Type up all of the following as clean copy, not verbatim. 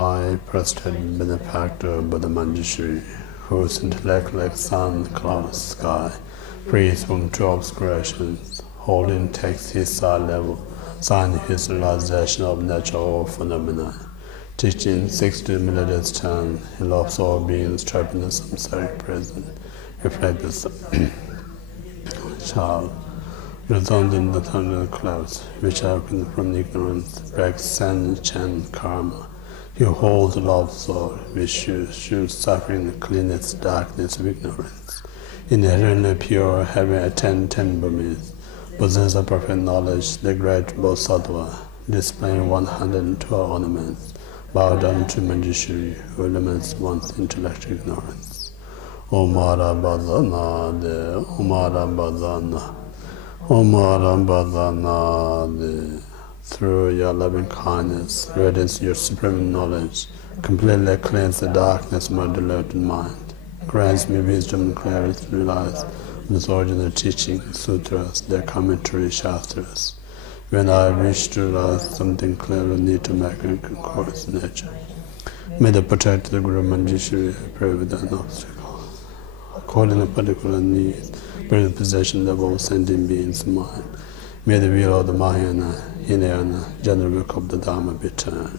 I, President Benefactor Buddha Manjushri, whose intellect like sun, cloud, sky, frees from two obscurations, holding takes his side level, sign his realization of natural phenomena. Teaching 60 milliliters turn, he loves all beings trapped in the samsaric prison. Reflect this child, resounding the thunder clouds, which open from ignorance, breaks sand, chant, karma. He holds love soul, which shows suffering, cleanness, darkness, ignorance. Inherently pure, having attained ten Burmese, possess a perfect knowledge, the great Bodhisattva, displaying 112 ornaments, bow down to Manjushri, who limits one's intellectual ignorance. Omara Badana de, Omara Badana, Omara Badana de. Through your loving kindness, radiance your supreme knowledge, completely cleanse the darkness of my diluted mind. Grants me wisdom and clarity to realize this original teaching, sutras, their commentary, shastras. When I wish to realize something clearly, need to make it concord with nature. May the protector Guru Manjushri pray without obstacle. According to particular needs, bring the possession of all sentient beings in mind. May the will of the Mahayana, Hinayana, general work of the Dharma be turned.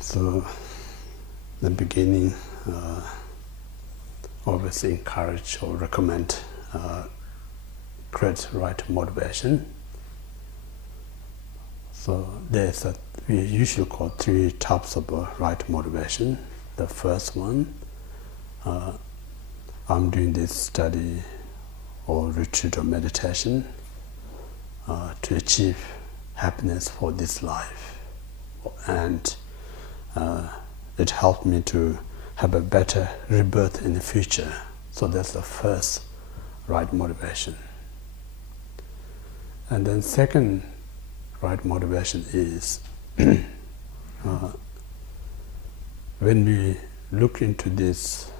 So, the beginning, always encourage or recommend create right motivation. So there's we usually call three types of right motivation. The first one, I'm doing this study or retreat or meditation to achieve happiness for this life, and it helped me to have a better rebirth in the future. So that's the first right motivation. And then second right motivation is when we look into this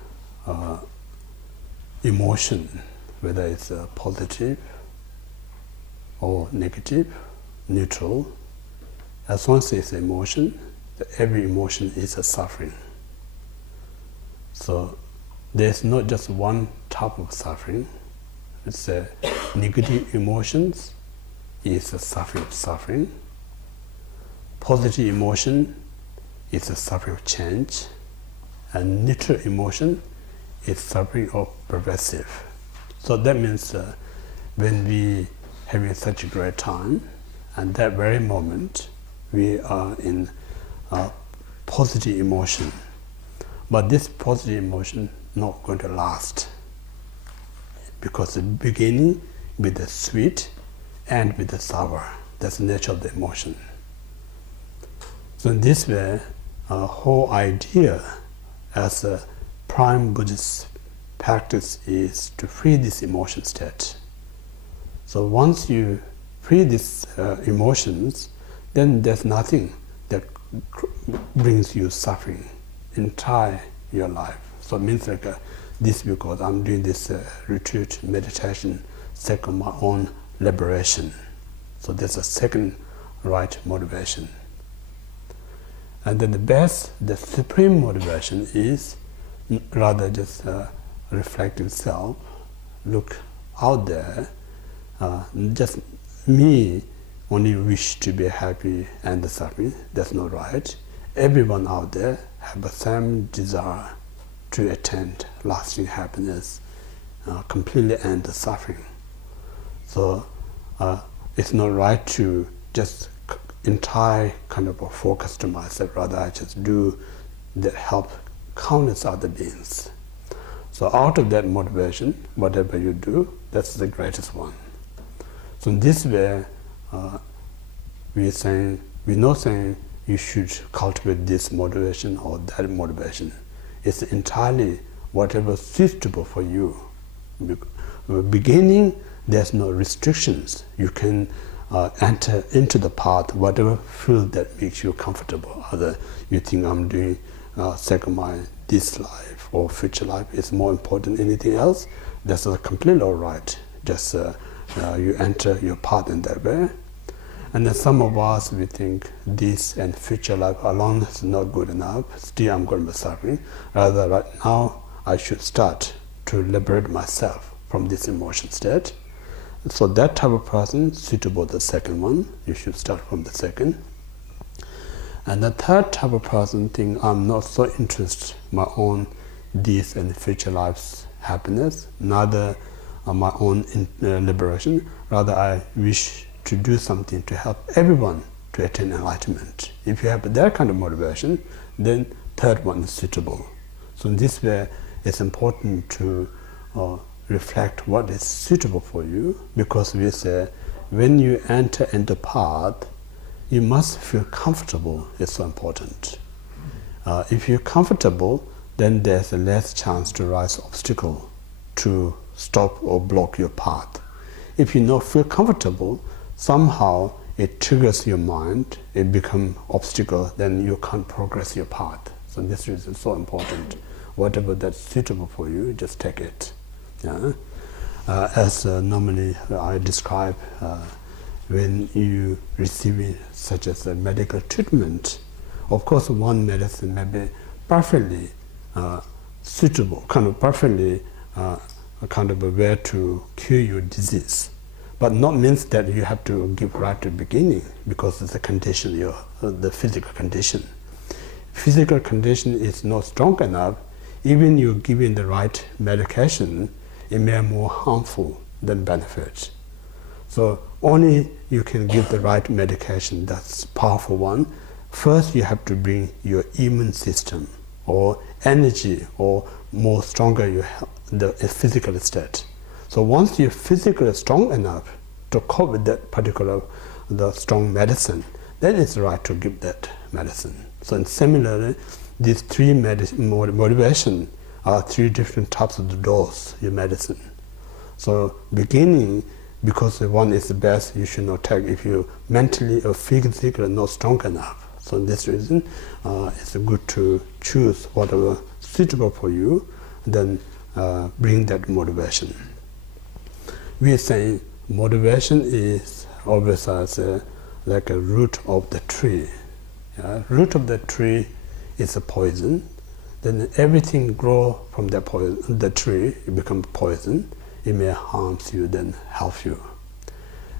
emotion, whether it's positive or negative, neutral, as long as it's emotion, every emotion is a suffering. So there's not just one type of suffering. It's negative emotions is a suffering of suffering. Positive emotion is a suffering of change. And neutral emotion is suffering of progressive. So that means when we having such a great time, and that very moment we are in positive emotion, but this positive emotion not going to last, because the beginning with the sweet and with the sour. That's the nature of the emotion. So in this way, our whole idea as a prime Buddhist practice is to free this emotion state. So once you free these emotions, then there's nothing that brings you suffering entire your life. So it means like this, because I'm doing this retreat meditation, second my own liberation. So there's a second right motivation. And then the supreme motivation is rather just reflective self, look out there, just me only wish to be happy and suffering. That's not right. Everyone out there have the same desire to attain lasting happiness, completely end the suffering. So it's not right to just entire kind of a focus to myself. Rather, I just do that help countless other beings. So out of that motivation, whatever you do, that's the greatest one. So in this way, we're not saying you should cultivate this motivation or that motivation. It's entirely whatever suitable for you. Beginning, there's no restrictions. You can enter into the path, whatever field that makes you comfortable. Either you think I'm doing this life or future life is more important than anything else, that's completely all right. Just you enter your path in that way. And then some of us, we think this and future life alone is not good enough. Still, I'm going to be suffering. Rather, right now, I should start to liberate myself from this emotion state. So that type of person, suitable the second one, you should start from the second. And the third type of person think I'm not so interested in my own this and future life's happiness, neither my own liberation. Rather, I wish to do something to help everyone to attain enlightenment. If you have that kind of motivation, then third one is suitable. So in this way, it's important to reflect what is suitable for you, because we say when you enter into path, you must feel comfortable. It's so important. If you're comfortable, then there's a less chance to rise obstacle to stop or block your path. If you not feel comfortable, somehow it triggers your mind, it becomes obstacle, then you can't progress your path. So this is so important. Whatever that's suitable for you, just take it. Yeah? As normally I describe, when you receive such as a medical treatment, of course one medicine may be perfectly suitable, kind of perfectly kind of a way to cure your disease. But not means that you have to give right to the beginning, because it's a condition, the physical condition. Physical condition is not strong enough, even you giving the right medication, it may be more harmful than benefit. So only you can give the right medication, that's powerful one. First you have to bring your immune system or energy or more stronger the physical state. So once you're physically strong enough to cope with that particular the strong medicine, then it's right to give that medicine. So similarly, these three motivation are three different types of the dose, your medicine. So beginning, because the one is the best, you should not take if you mentally or physically not strong enough. So in this reason, it's good to choose whatever suitable for you, then bring that motivation. We are saying motivation is always as like a root of the tree. Yeah? Root of the tree is a poison. Then everything grow from the poison, the tree, it becomes poison. It may harm you, then help you.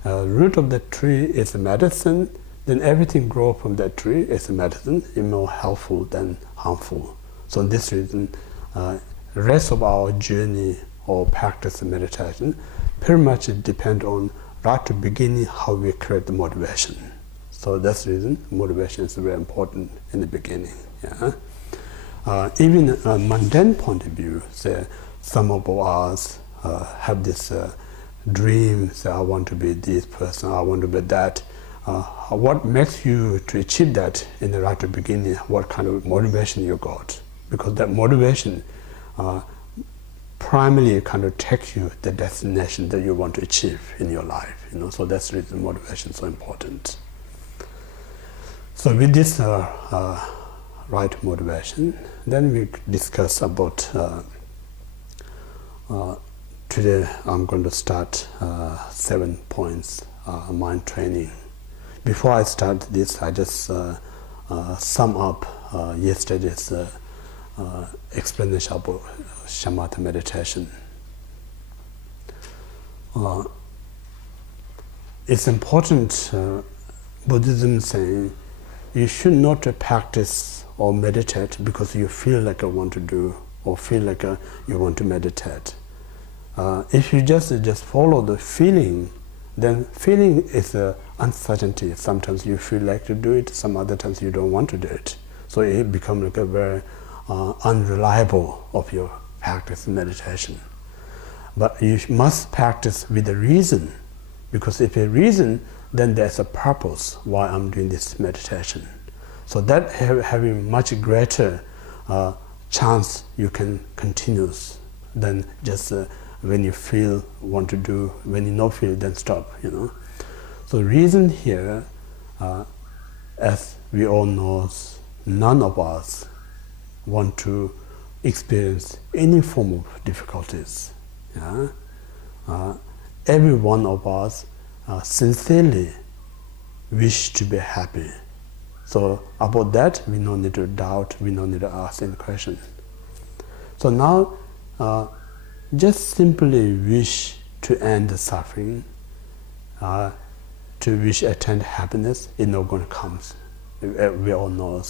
Root of the tree is a medicine. Then everything grow from that tree is a medicine. It's more helpful than harmful. So in this reason, rest of our journey or practice of meditation pretty much depend on right to beginning how we create the motivation. So that's the reason motivation is very important in the beginning. Yeah? Even a mundane point of view, say some of us have this dream, say I want to be this person, I want to be that. What makes you to achieve that in the right to beginning? What kind of motivation you got? Because that motivation primarily kind of takes you the destination that you want to achieve in your life. So that's the reason motivation is so important. So with this right motivation, then we discuss about today I'm going to start 7 points mind training. Before I start this, I just sum up yesterday's explanation about Shamatha meditation. It's important, Buddhism saying, you should not practice or meditate because you feel like you want to do or feel like you want to meditate. If you just follow the feeling, then feeling is uncertainty. Sometimes you feel like to do it, some other times you don't want to do it. So it becomes like a very unreliable of your practice meditation. But you must practice with a reason Because if a reason, then there's a purpose why I'm doing this meditation. So that having much greater chance you can continue than just when you feel want to do, when you not feel, then stop. So reason here, as we all know, none of us want to experience any form of difficulties. Every one of us sincerely wish to be happy. So about that, we don't need to doubt, we don't need to ask any question. So now, just simply wish to end the suffering, to wish attain happiness, it's not going to come. We all know.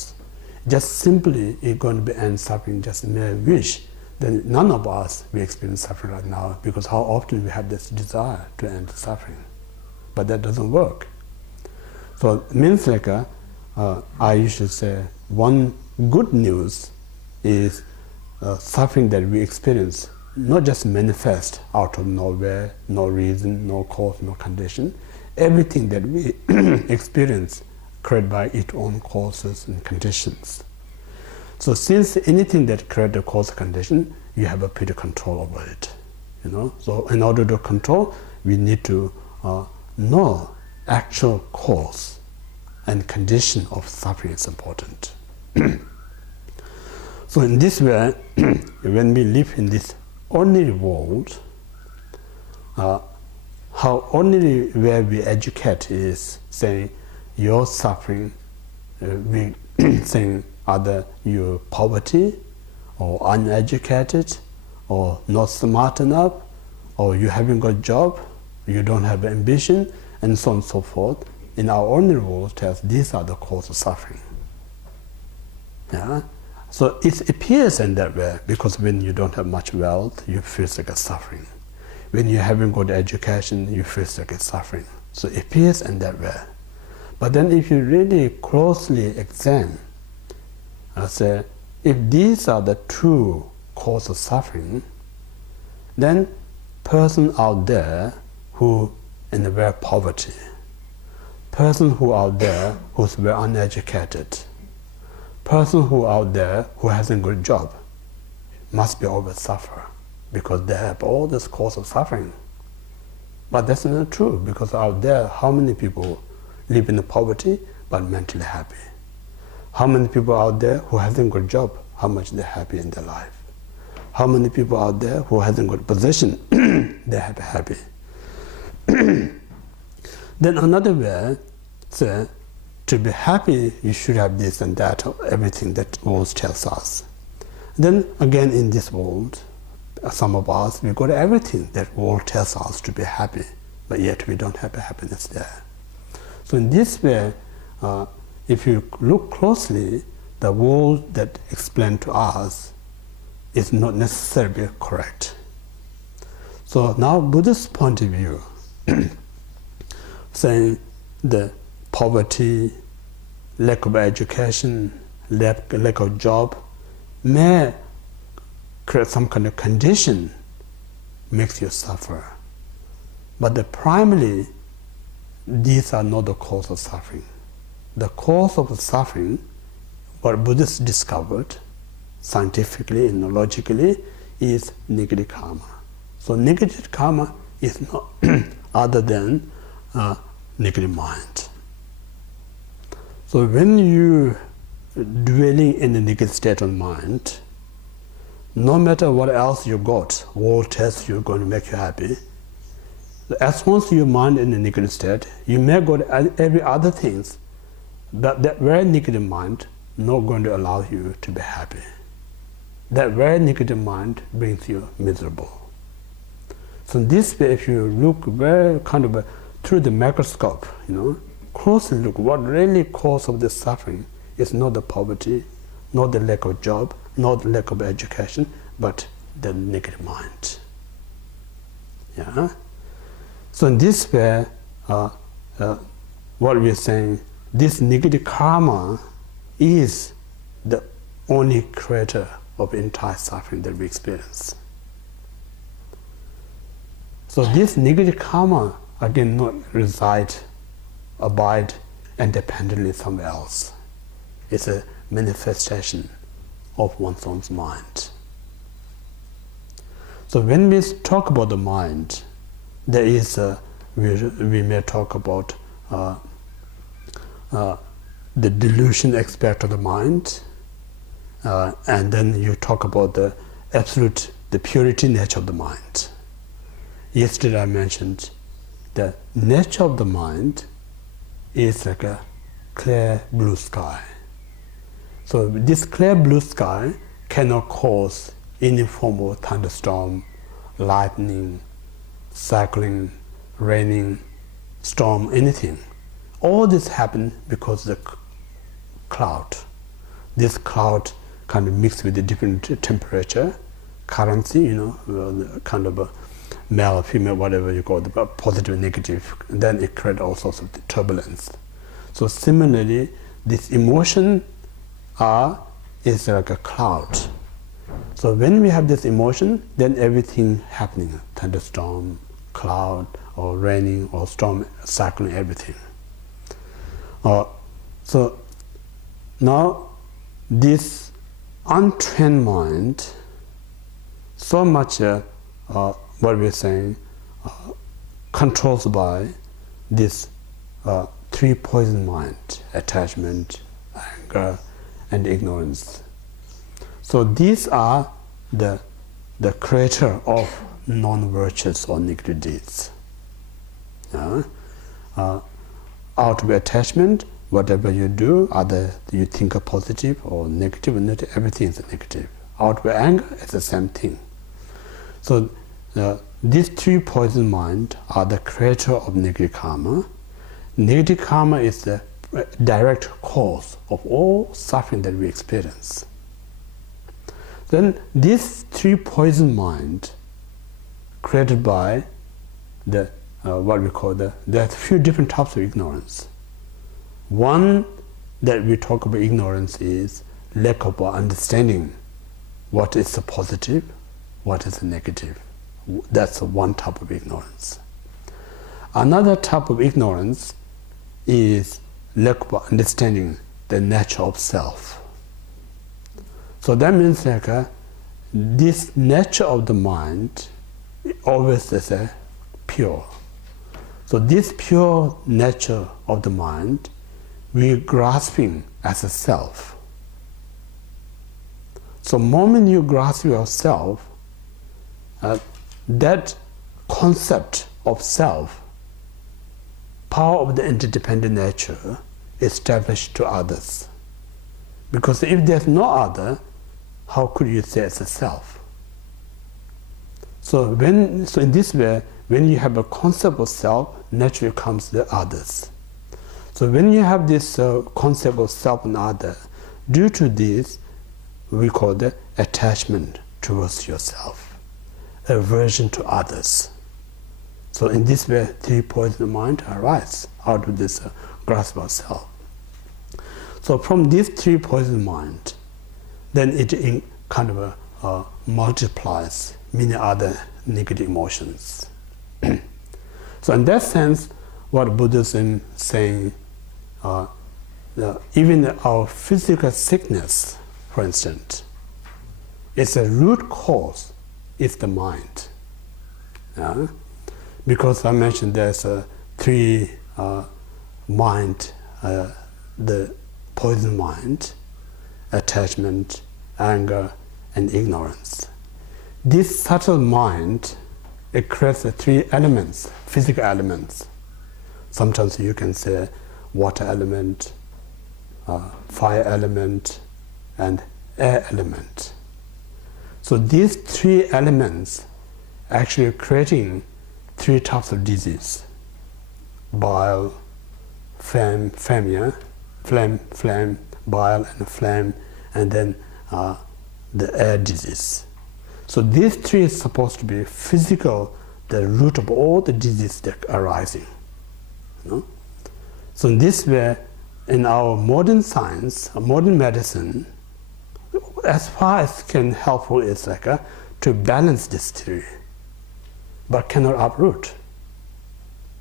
Just simply, it's going to be end suffering, just mere wish. Then none of us will experience suffering right now, because how often we have this desire to end suffering. But that doesn't work. So it means like, I usually say, one good news is suffering that we experience not just manifest out of nowhere, no reason, no cause, no condition. Everything that we experience created by its own causes and conditions. So since anything that creates a cause condition, you have a pretty control over it. So in order to control, we need to know actual cause and condition of suffering is important. So in this way, when we live in this ordinary world, how ordinary where we educate is saying your suffering, we saying either you're poverty, or uneducated, or not smart enough, or you haven't got a job, you don't have ambition, and so on and so forth. In our ordinary world, tells these are the cause of suffering. So it appears in that way, because when you don't have much wealth, you feel like a suffering. When you haven't got education, you feel like a suffering. So it appears in that way. But then if you really closely examine, I say, if these are the true cause of suffering, then person out there who in the very poverty, person who out there who's very uneducated, person who out there who hasn't got a job, must be always suffer, because they have all this cause of suffering. But that's not true, because out there, how many people live in the poverty but mentally happy? How many people out there who hasn't got a job, how much they're happy in their life? How many people out there who hasn't got a position, they're happy. Then another way, say, to be happy, you should have this and that, everything that world tells us. Then again, in this world, some of us, we got everything that world tells us to be happy, but yet we don't have a happiness there. So in this way, if you look closely, the world that explained to us is not necessarily correct. So now Buddhist point of view, saying the poverty, lack of education, lack of job may create some kind of condition makes you suffer. But primarily, these are not the cause of suffering. The cause of the suffering, what Buddhists discovered scientifically and logically, is negative karma. So negative karma is not other than negative mind. So when you dwelling in a negative state of mind, no matter what else you got, world tells you going to make you happy, as long as your mind in a negative state, you may go to every other things, but that very negative mind not going to allow you to be happy. That very negative mind brings you miserable. So in this way, if you look very kind of through the microscope, closely look, what really cause of this suffering is not the poverty, not the lack of job, not the lack of education, but the negative mind. So in this way, what we are saying, this negative karma is the only creator of entire suffering that we experience. So this negative karma again not reside, abide independently somewhere else. It's a manifestation of one's own mind. So when we talk about the mind, there is we may talk about the delusion aspect of the mind, and then you talk about the absolute, the purity nature of the mind. Yesterday I mentioned the nature of the mind is like a clear blue sky. So this clear blue sky cannot cause any form of thunderstorm, lightning, cycling, raining, storm, anything. All this happens because the cloud. This cloud kind of mixed with the different temperature, currency, kind of a male or female, whatever you call it, positive and negative, and then it creates all sorts of turbulence. So similarly, this emotion is like a cloud. So when we have this emotion, then everything happening, thunderstorm, cloud, or raining, or storm, cycling, everything. So now this untrained mind, so much what we're saying, controlled by this three poison mind: attachment, anger, and ignorance. So these are the creator of non-virtuous or negative deeds. Out of attachment, whatever you do, either you think of positive or negative, everything is negative. Out of anger, it's the same thing. So these three poison mind are the creator of negative karma. Negative karma is the direct cause of all suffering that we experience. Then these three poison mind created by the what we call there are a few different types of ignorance. One that we talk about ignorance is lack of understanding what is the positive, what is the negative. That's one type of ignorance. Another type of ignorance is lack of understanding the nature of self. So that means like this nature of the mind always is pure. So this pure nature of the mind, we're grasping as a self. So the moment you grasp yourself, that concept of self, power of the interdependent nature, established to others. Because if there's no other, how could you say it's a self? So in this way, when you have a concept of self, naturally comes the others. So when you have this concept of self and other, due to this, we call the attachment towards yourself, aversion to others. So in this way, three poison mind arise out of this grasp of self. So from these three poison mind, then it kind of multiplies many other negative emotions. So in that sense, what Buddhism is saying, even our physical sickness, for instance, it's a root cause is the mind. Because I mentioned there's three mind, the poison mind, attachment, anger, and ignorance. This subtle mind, it creates the three elements, physical elements. Sometimes you can say water element, fire element, and air element. So these three elements actually creating three types of disease: bile, flame, bile, and flame, and then the air disease. So these three is supposed to be physical, the root of all the diseases that are arising. So in this way, in our modern science, modern medicine, as far as can helpful is like to balance this three, but cannot uproot.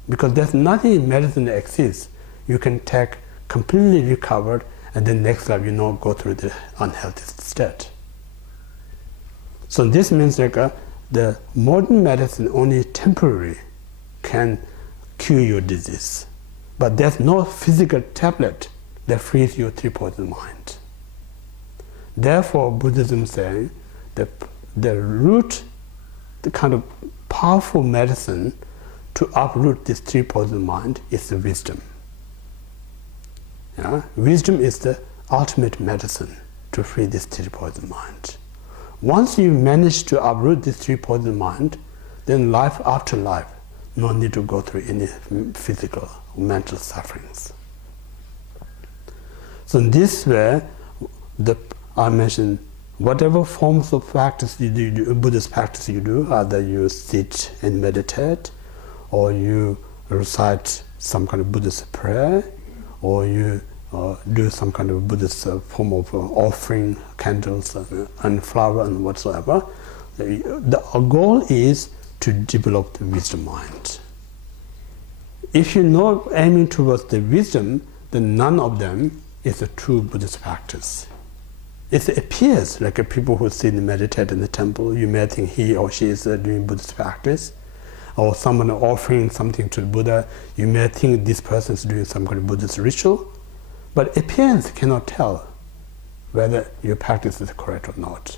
Because there's nothing in medicine that exists. You can take completely recovered and then next life you not go through the unhealthy state. So this means like the modern medicine only temporary can cure your disease. But there's no physical tablet that frees your three-poison mind. Therefore, Buddhism saying that the root, the kind of powerful medicine to uproot this three-poison mind is the wisdom. Yeah? Wisdom is the ultimate medicine to free this three-poison mind. Once you manage to uproot this three-poison mind, then life after life, no need to go through any physical or mental sufferings. So in this way, I mentioned whatever forms of practice you do, Buddhist practice you do, either you sit and meditate, or you recite some kind of Buddhist prayer, or you do some kind of Buddhist form of offering, candles and flower and whatsoever. The goal is to develop the wisdom mind. If you're not aiming towards the wisdom, then none of them is a true Buddhist practice. It appears like people who sit and meditate in the temple, you may think he or she is doing Buddhist practice, or someone offering something to the Buddha, you may think this person is doing some kind of Buddhist ritual, but appearance cannot tell whether your practice is correct or not.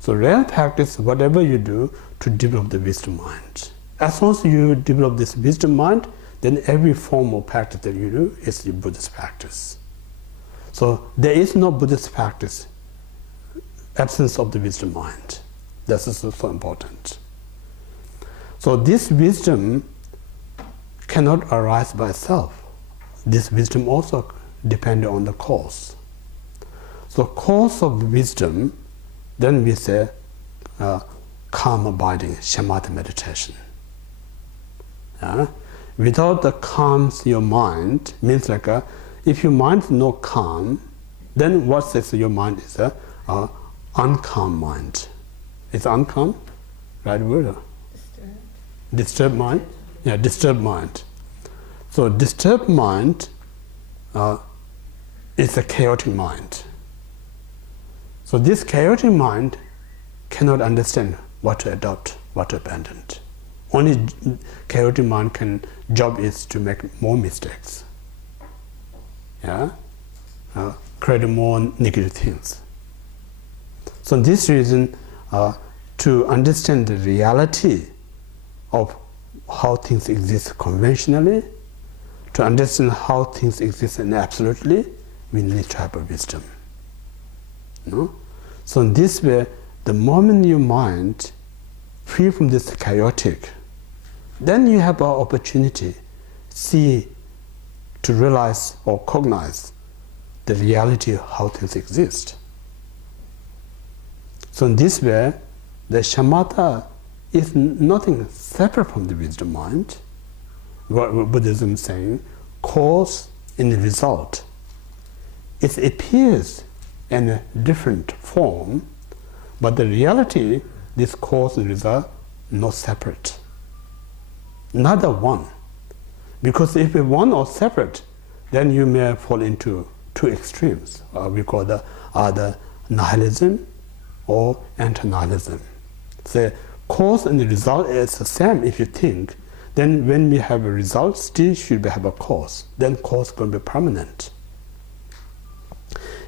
So real practice, whatever you do, to develop the wisdom mind. As long as you develop this wisdom mind, then every form of practice that you do is your Buddhist practice. So there is no Buddhist practice, absence of the wisdom mind. This is so important. So this wisdom cannot arise by itself. This wisdom also depends on the cause. So cause of wisdom, then we say calm abiding, shamatha meditation. Without the calms your mind, means like if your mind is not calm, then what says your mind is a uncalm mind. It's uncalm, right word? Disturbed mind? Yeah, disturbed mind. So disturbed mind is a chaotic mind. So this chaotic mind cannot understand what to adopt, what to abandon. Only chaotic mind job is to make more mistakes. Yeah? Create more negative things. So this reason, to understand the reality of how things exist conventionally, to understand how things exist in absolutely, we need to have a wisdom. No? So in this way, the moment your mind free from this chaotic, then you have an opportunity to realize or cognize the reality of how things exist. So in this way, the shamatha is nothing separate from the wisdom mind. What Buddhism is saying, cause and the result. It appears in a different form, but the reality, this cause and result, not separate. Neither one. Because if one are separate, then you may fall into two extremes. We call either nihilism or anti-nihilism. So cause and the result is the same if you think. Then when we have a result, still should have a cause. Then cause is going to be permanent.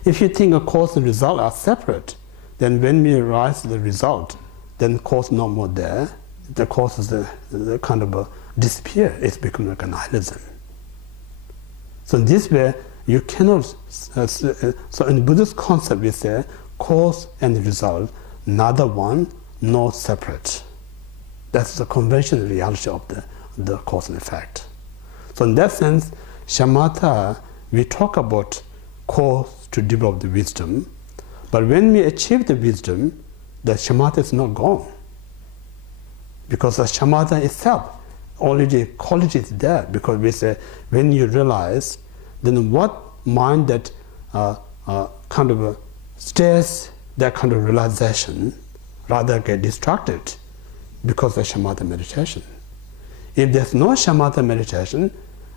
If you think a cause and result are separate, then when we realize the result, then cause no more there. The cause is the kind of disappear. It's become like a nihilism. So in this way, you cannot. So in the Buddhist concept, we say cause and result, neither one nor separate. That's the conventional reality of the cause and effect. So in that sense, shamatha, we talk about cause to develop the wisdom, but when we achieve the wisdom, the shamatha is not gone. Because the shamatha itself, already quality is there, because we say, when you realize, then what mind that kind of stays that kind of realization, rather get distracted because of shamatha meditation. If there's no shamatha meditation,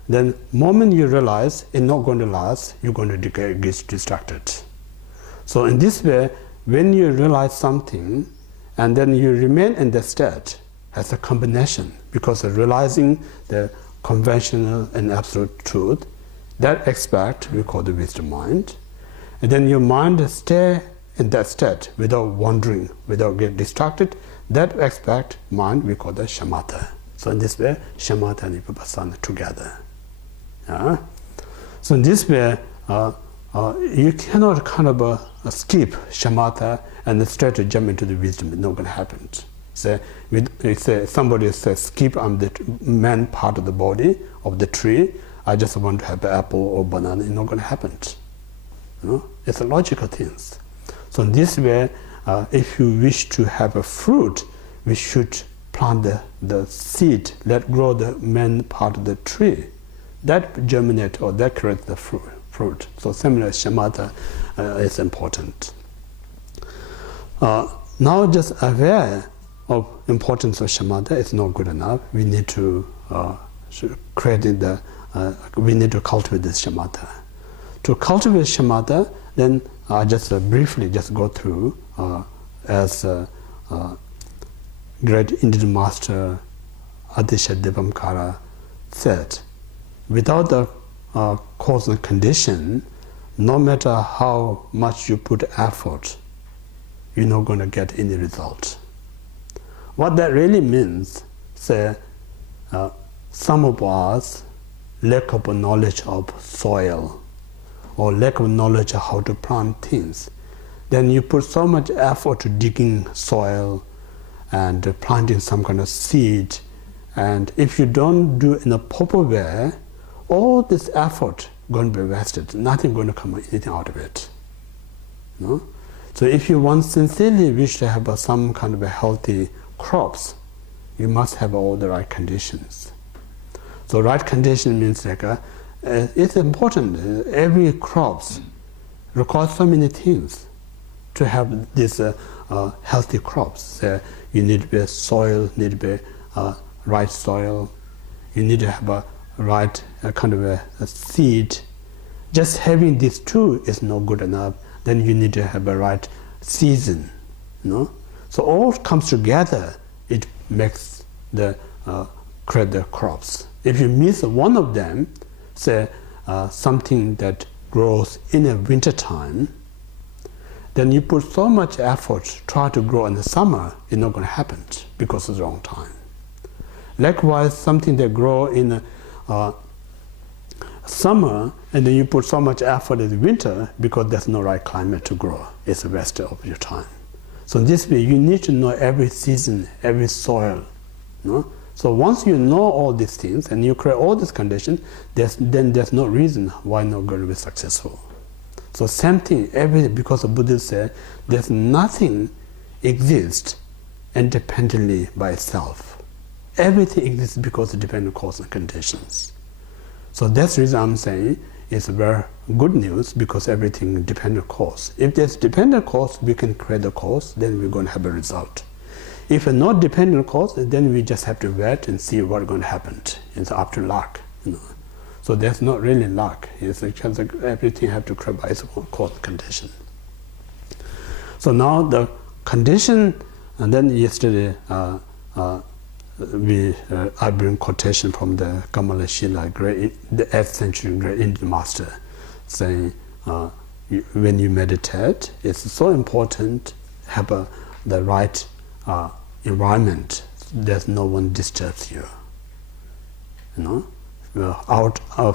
then moment you realize it's not going to last, you're going to get distracted. So in this way, when you realize something and then you remain in that state as a combination, because of realizing the conventional and absolute truth, that aspect we call the wisdom mind. And then your mind stay in that state without wandering, without getting distracted. That aspect mind we call the shamatha. So in this way, shamatha and vipassana together. So in this way, you cannot kind of skip shamatha and straight to jump into the wisdom. It's not going to happen. Say somebody says, skip on the main part of the body of the tree. I just want to have an apple or banana. It's not going to happen. It's a logical things. So in this way, if you wish to have a fruit, we should plant the seed, let grow the main part of the tree. That germinate or that creates the fruit. So similar shamatha is important. Now just aware of importance of shamatha is not good enough. We need to we need to cultivate this shamatha. To cultivate shamatha, then I just briefly just go through as great Indian master Atisha Devamkara said, without the cause and condition, no matter how much you put effort, you're not going to get any result. What that really means, say, some of us lack of knowledge of soil or lack of knowledge of how to plant things. Then you put so much effort to digging soil and planting some kind of seed, and if you don't do it in a proper way, all this effort going to be wasted. Nothing going to come anything out of it. So if you want sincerely wish to have some kind of a healthy crops, you must have all the right conditions. So right condition means like it's important. Every crops requires so many things to have these healthy crops. You need to be soil, need to be right soil. You need to have a right kind of a seed. Just having these two is not good enough. Then you need to have a right season. So all comes together. It makes the create the crops. If you miss one of them, say something that grows in the winter time, then you put so much effort try to grow in the summer, it's not going to happen because it's the wrong time. Likewise, something that grow in summer, and then you put so much effort in the winter because there's no right climate to grow. It's a waste of your time. So in this way, you need to know every season, every soil. So once you know all these things and you create all these conditions, then there's no reason why not going to be successful. So same thing, because the Buddha said, there's nothing exists independently by itself. Everything exists because of dependent cause and conditions. So that's the reason I'm saying it's very good news, because everything dependent cause. If there's dependent cause, we can create the cause, then we're going to have a result. If it's not dependent cause, then we just have to wait and see what's going to happen. It's up to luck. So there's not really luck. It's because everything have to create by its own cause condition. So now the condition, and then yesterday I bring quotation from the Kamala Shila, the 8th century great Indian master, saying when you meditate, it's so important to have the right environment that no one disturbs you.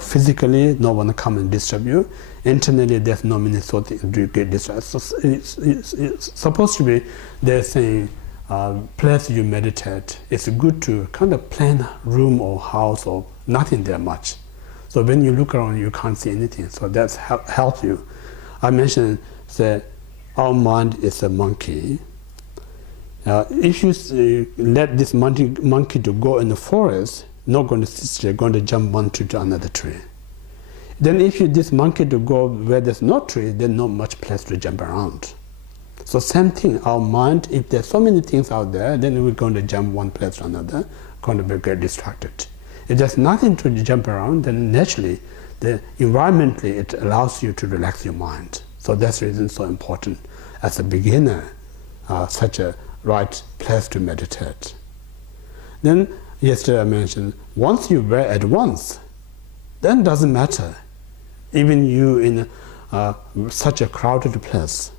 Physically, no one come and disturb you. Internally, there's no many sort of get disturbed. So it's supposed to be, they're saying, place you meditate, it's good to kind of plan room or house or nothing there much. So when you look around, you can't see anything. So that's helps you. I mentioned that our mind is a monkey. If you let this monkey to go in the forest, not going to sit there, going to jump one tree to another tree. Then if this monkey to go where there's no tree, there's not much place to jump around. So same thing, our mind, if there's so many things out there, then we're going to jump one place to another, going to get distracted. If there's nothing to jump around, then naturally, environmentally, it allows you to relax your mind. So that's the reason it's so important as a beginner, such a right place to meditate. Then, yesterday I mentioned, once you were at once, then it doesn't matter. Even you in such a crowded place,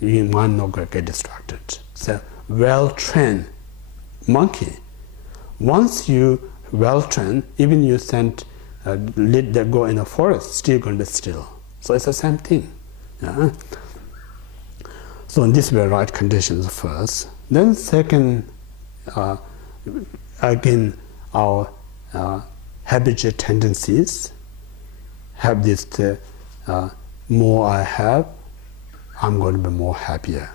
you might not get distracted. So, well-trained monkey, once you well-trained, even you let that go in a forest, still going to be still. So it's the same thing. Yeah? So in this way, right conditions first. Then second, again, our habitual tendencies have this, more I have, I'm going to be more happier.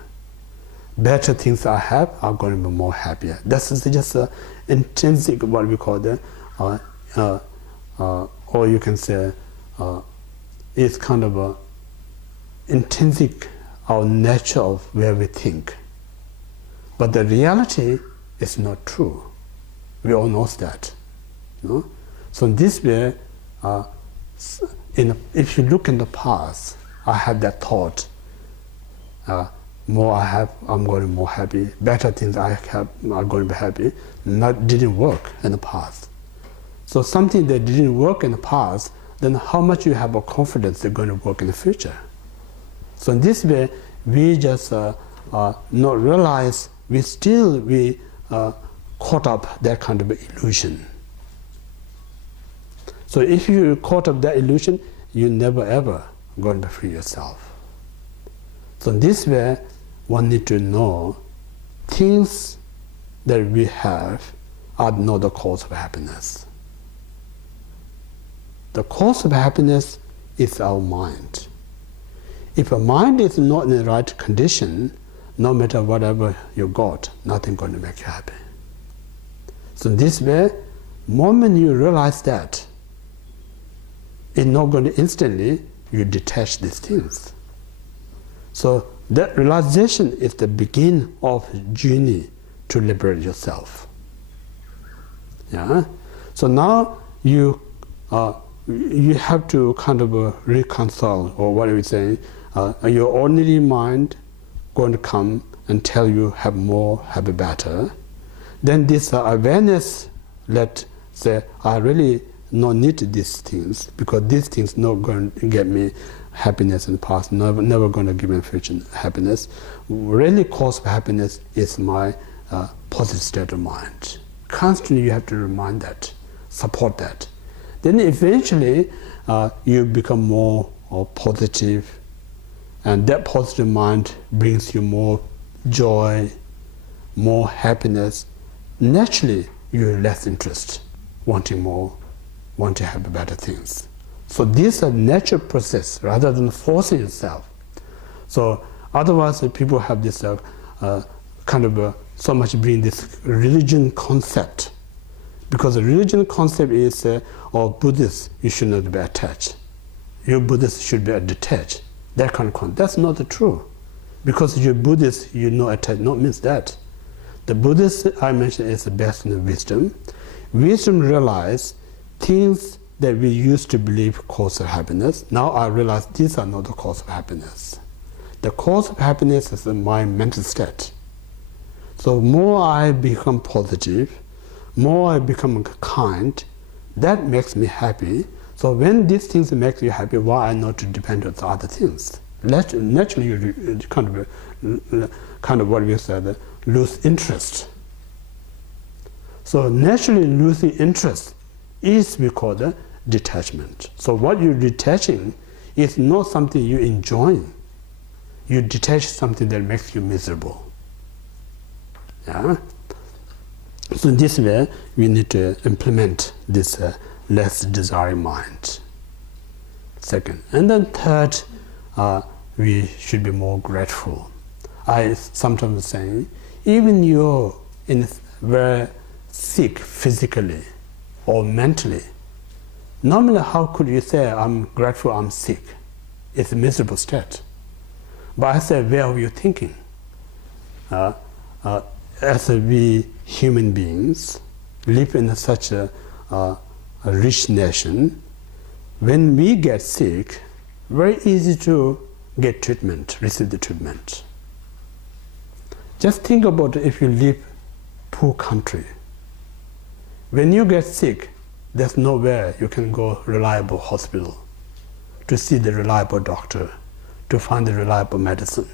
Better things I have, I'm going to be more happier. This is just an intrinsic, what we call the, or you can say, it's kind of a intrinsic, our nature of where we think. But the reality is not true. We all know that. You know? So in this way, if you look in the past, I had that thought, more I have, I'm going to be more happy. Better things I have, I'm going to be happy. Didn't work in the past. So something that didn't work in the past, then how much you have a confidence they're going to work in the future? So in this way, we just not realize we caught up that kind of illusion. So if you caught up that illusion, you never ever going to free yourself. So in this way, one need to know things that we have are not the cause of happiness. The cause of happiness is our mind. If a mind is not in the right condition, no matter whatever you got, nothing going to make you happy. So in this way, moment you realize that, it's not going to instantly, you detach these things. So that realization is the beginning of journey to liberate yourself. Yeah. So now you have to kind of reconcile, or what are we saying? Your ordinary mind going to come and tell you have more, have better. Then this awareness let say, I really not need these things, because these things not going to get me happiness in the past, never going to give me future happiness. Really cause of happiness is my positive state of mind. Constantly you have to remind that, support that. Then eventually you become more positive, and that positive mind brings you more joy, more happiness. Naturally you have less interest, wanting more, want to have better things. So this is a natural process rather than forcing yourself. So otherwise people have this kind of so much bring this religion concept, because the religion concept is Buddhist, you should not be attached. You Buddhist should be detached. That kind of concept. That's not the truth. Because you're Buddhist, you're not attached. Not means that. The Buddhist I mentioned is based on wisdom. Wisdom realize things that we used to believe cause of happiness. Now I realize these are not the cause of happiness. The cause of happiness is my mental state. So more I become positive, more I become kind, that makes me happy. So when these things make you happy, why not to depend on the other things? Naturally you kind of what we said, lose interest. So naturally losing interest is we call the detachment. So what you're detaching is not something you enjoy. You detach something that makes you miserable. Yeah? So in this way, we need to implement this less desiring mind. Second. And then third, we should be more grateful. I sometimes say, even you're very sick physically or mentally, normally how could you say, I'm grateful I'm sick? It's a miserable state. But I say, where are you thinking? As we human beings, live in such a rich nation, when we get sick, very easy to get treatment, receive the treatment. Just think about if you live poor country. When you get sick, there's nowhere you can go reliable hospital to see the reliable doctor, to find the reliable medicine.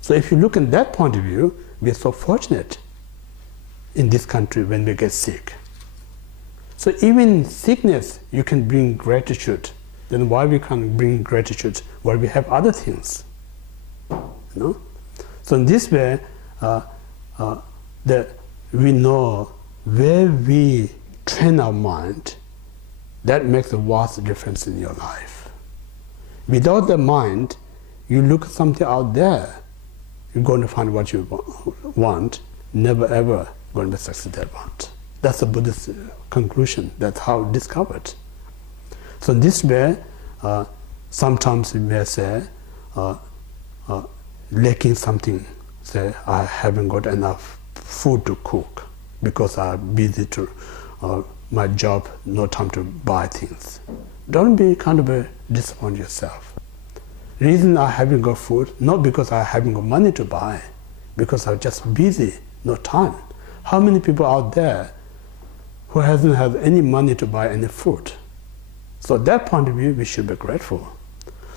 So if you look at that point of view, we are so fortunate in this country when we get sick. So even in sickness, you can bring gratitude. Then why we can't bring gratitude where we have other things? So in this way, we know where we train our mind, that makes a vast difference in your life. Without the mind, you look at something out there, you're going to find what you want, never ever going to succeed that want. That's a Buddhist conclusion. That's how discovered. So in this way, sometimes we may say, lacking something, say, I haven't got enough food to cook because I'm busy to my job, no time to buy things. Don't be kind of disappoint yourself. Reason I haven't got food, not because I haven't got money to buy, because I'm just busy, no time. How many people out there who hasn't had any money to buy any food? So at that point of view, we should be grateful.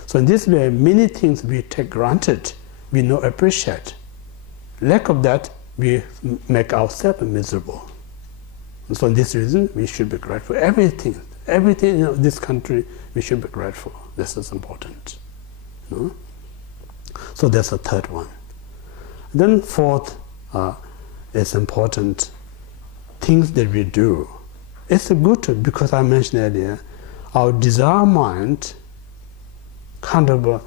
So in this way, many things we take granted, we not appreciate. Lack of that, we make ourselves miserable. And so in this reason, we should be grateful. Everything in this country, we should be grateful. This is important. So that's the third one. Then fourth is important, things that we do. It's good to, because I mentioned earlier, our desire mind kind of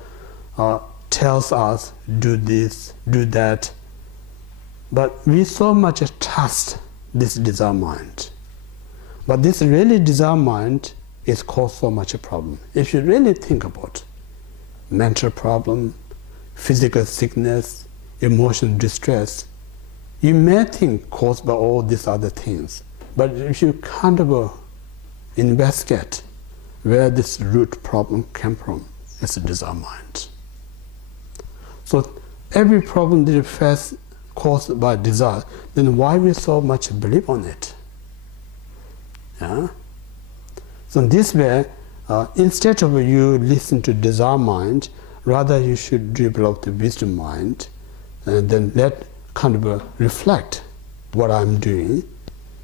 tells us, do this, do that, but we so much trust this desire mind. But this really desire mind is caused so much a problem. If you really think about mental problem, physical sickness, emotional distress, you may think caused by all these other things. But if you kind of investigate where this root problem came from, it's a desire mind. So every problem that you face caused by desire, then why we so much believe on it? Yeah? So in this way, instead of you listen to desire mind, rather you should develop the wisdom mind, and then let kind of reflect what I'm doing.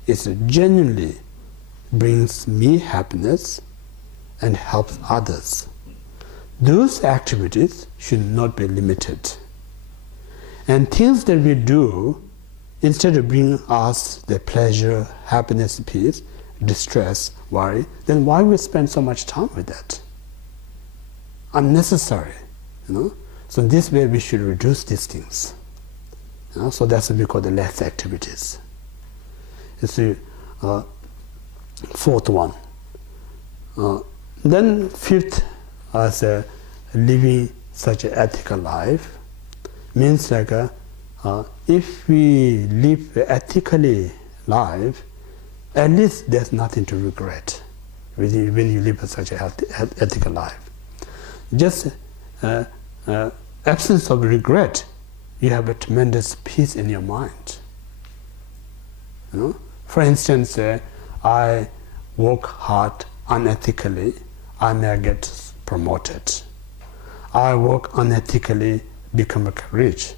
It genuinely brings me happiness and helps others. Those activities should not be limited. And things that we do, instead of bringing us the pleasure, happiness, peace, distress, worry, then why we spend so much time with that? Unnecessary, So in this way we should reduce these things. So that's what we call the less activities. It's the fourth one. Then fifth, as living such an ethical life, means like if we live ethically life, at least there's nothing to regret when you live such an ethical life. Just absence of regret, you have a tremendous peace in your mind. For instance, I work hard unethically, I may get promoted. I work unethically, become rich.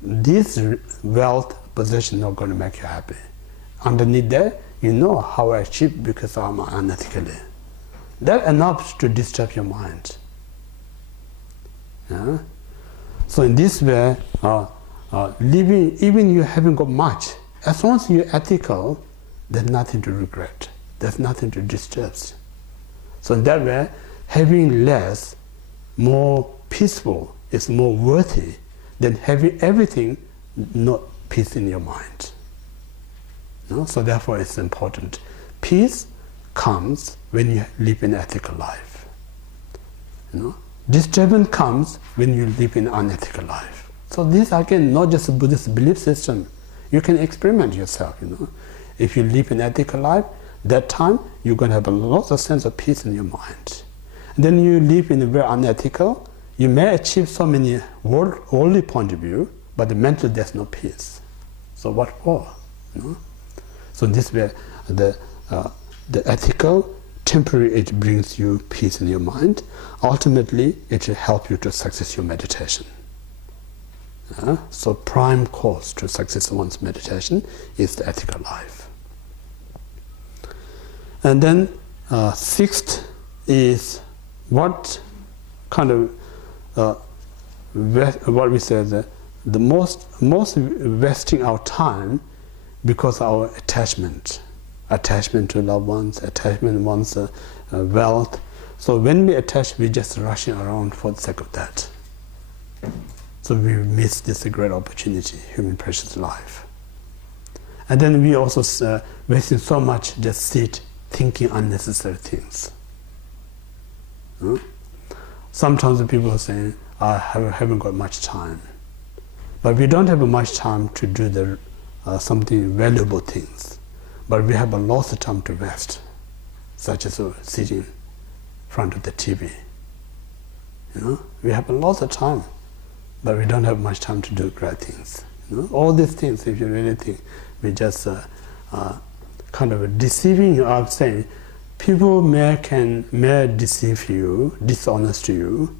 This wealth, possession not going to make you happy. Underneath that, you know how I achieve because I'm unethically. That's enough to disturb your mind. Yeah? So in this way, living, even you haven't got much, as long as you're ethical, there's nothing to regret. There's nothing to disturb. So in that way, having less, more peaceful, is more worthy than having everything not peace in your mind. So therefore it's important. Peace comes when you live an ethical life. Disturbance comes when you live in unethical life. So this again, not just a Buddhist belief system. You can experiment yourself. if you live an ethical life, that time you're going to have a lot of sense of peace in your mind. And then you live in a very unethical, you may achieve so many worldly point of view, but mentally there's no peace. So what for? You know? So in this way, the ethical, temporary, it brings you peace in your mind. Ultimately, it will help you to success your meditation. So prime cause to success one's meditation is the ethical life. And then sixth is what kind of what we say the most wasting our time because of our attachment to loved ones, attachment to one's wealth. So when we attach, we just rushing around for the sake of that. So we miss this great opportunity, human precious life. And then we also wasting so much, just sit thinking unnecessary things. Sometimes the people are saying, I haven't got much time. But we don't have much time to do something valuable things. But we have a lot of time to rest, such as sitting in front of the TV. We have a lot of time, but we don't have much time to do great things. All these things, if you really think, we just kind of deceiving you. I'm saying, people may deceive you, dishonest you,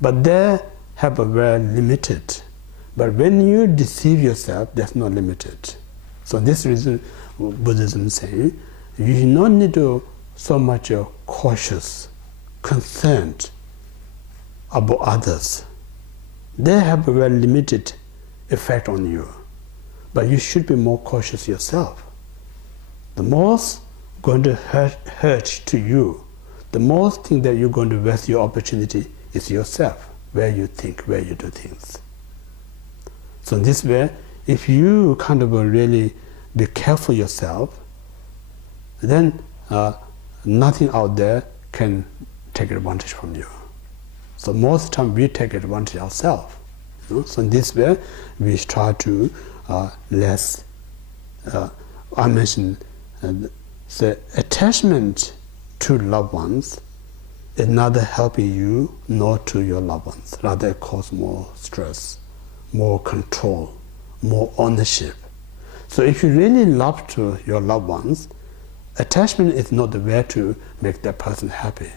but they have a very limited. But when you deceive yourself, that's not limited. So this reason, Buddhism is saying, you do not need to so much cautious, concerned about others. They have a very limited effect on you. But you should be more cautious yourself. The most going to hurt to you, the most thing that you're going to waste your opportunity is yourself, where you think, where you do things. So in this way, if you kind of really be careful yourself, then nothing out there can take advantage from you. So most of the time we take advantage ourselves. So in this way, we try to less. I mentioned the attachment to loved ones is neither helping you nor to your loved ones. Rather, it causes more stress, more control, more ownership. So if you really love to your loved ones, attachment is not the way to make that person happy.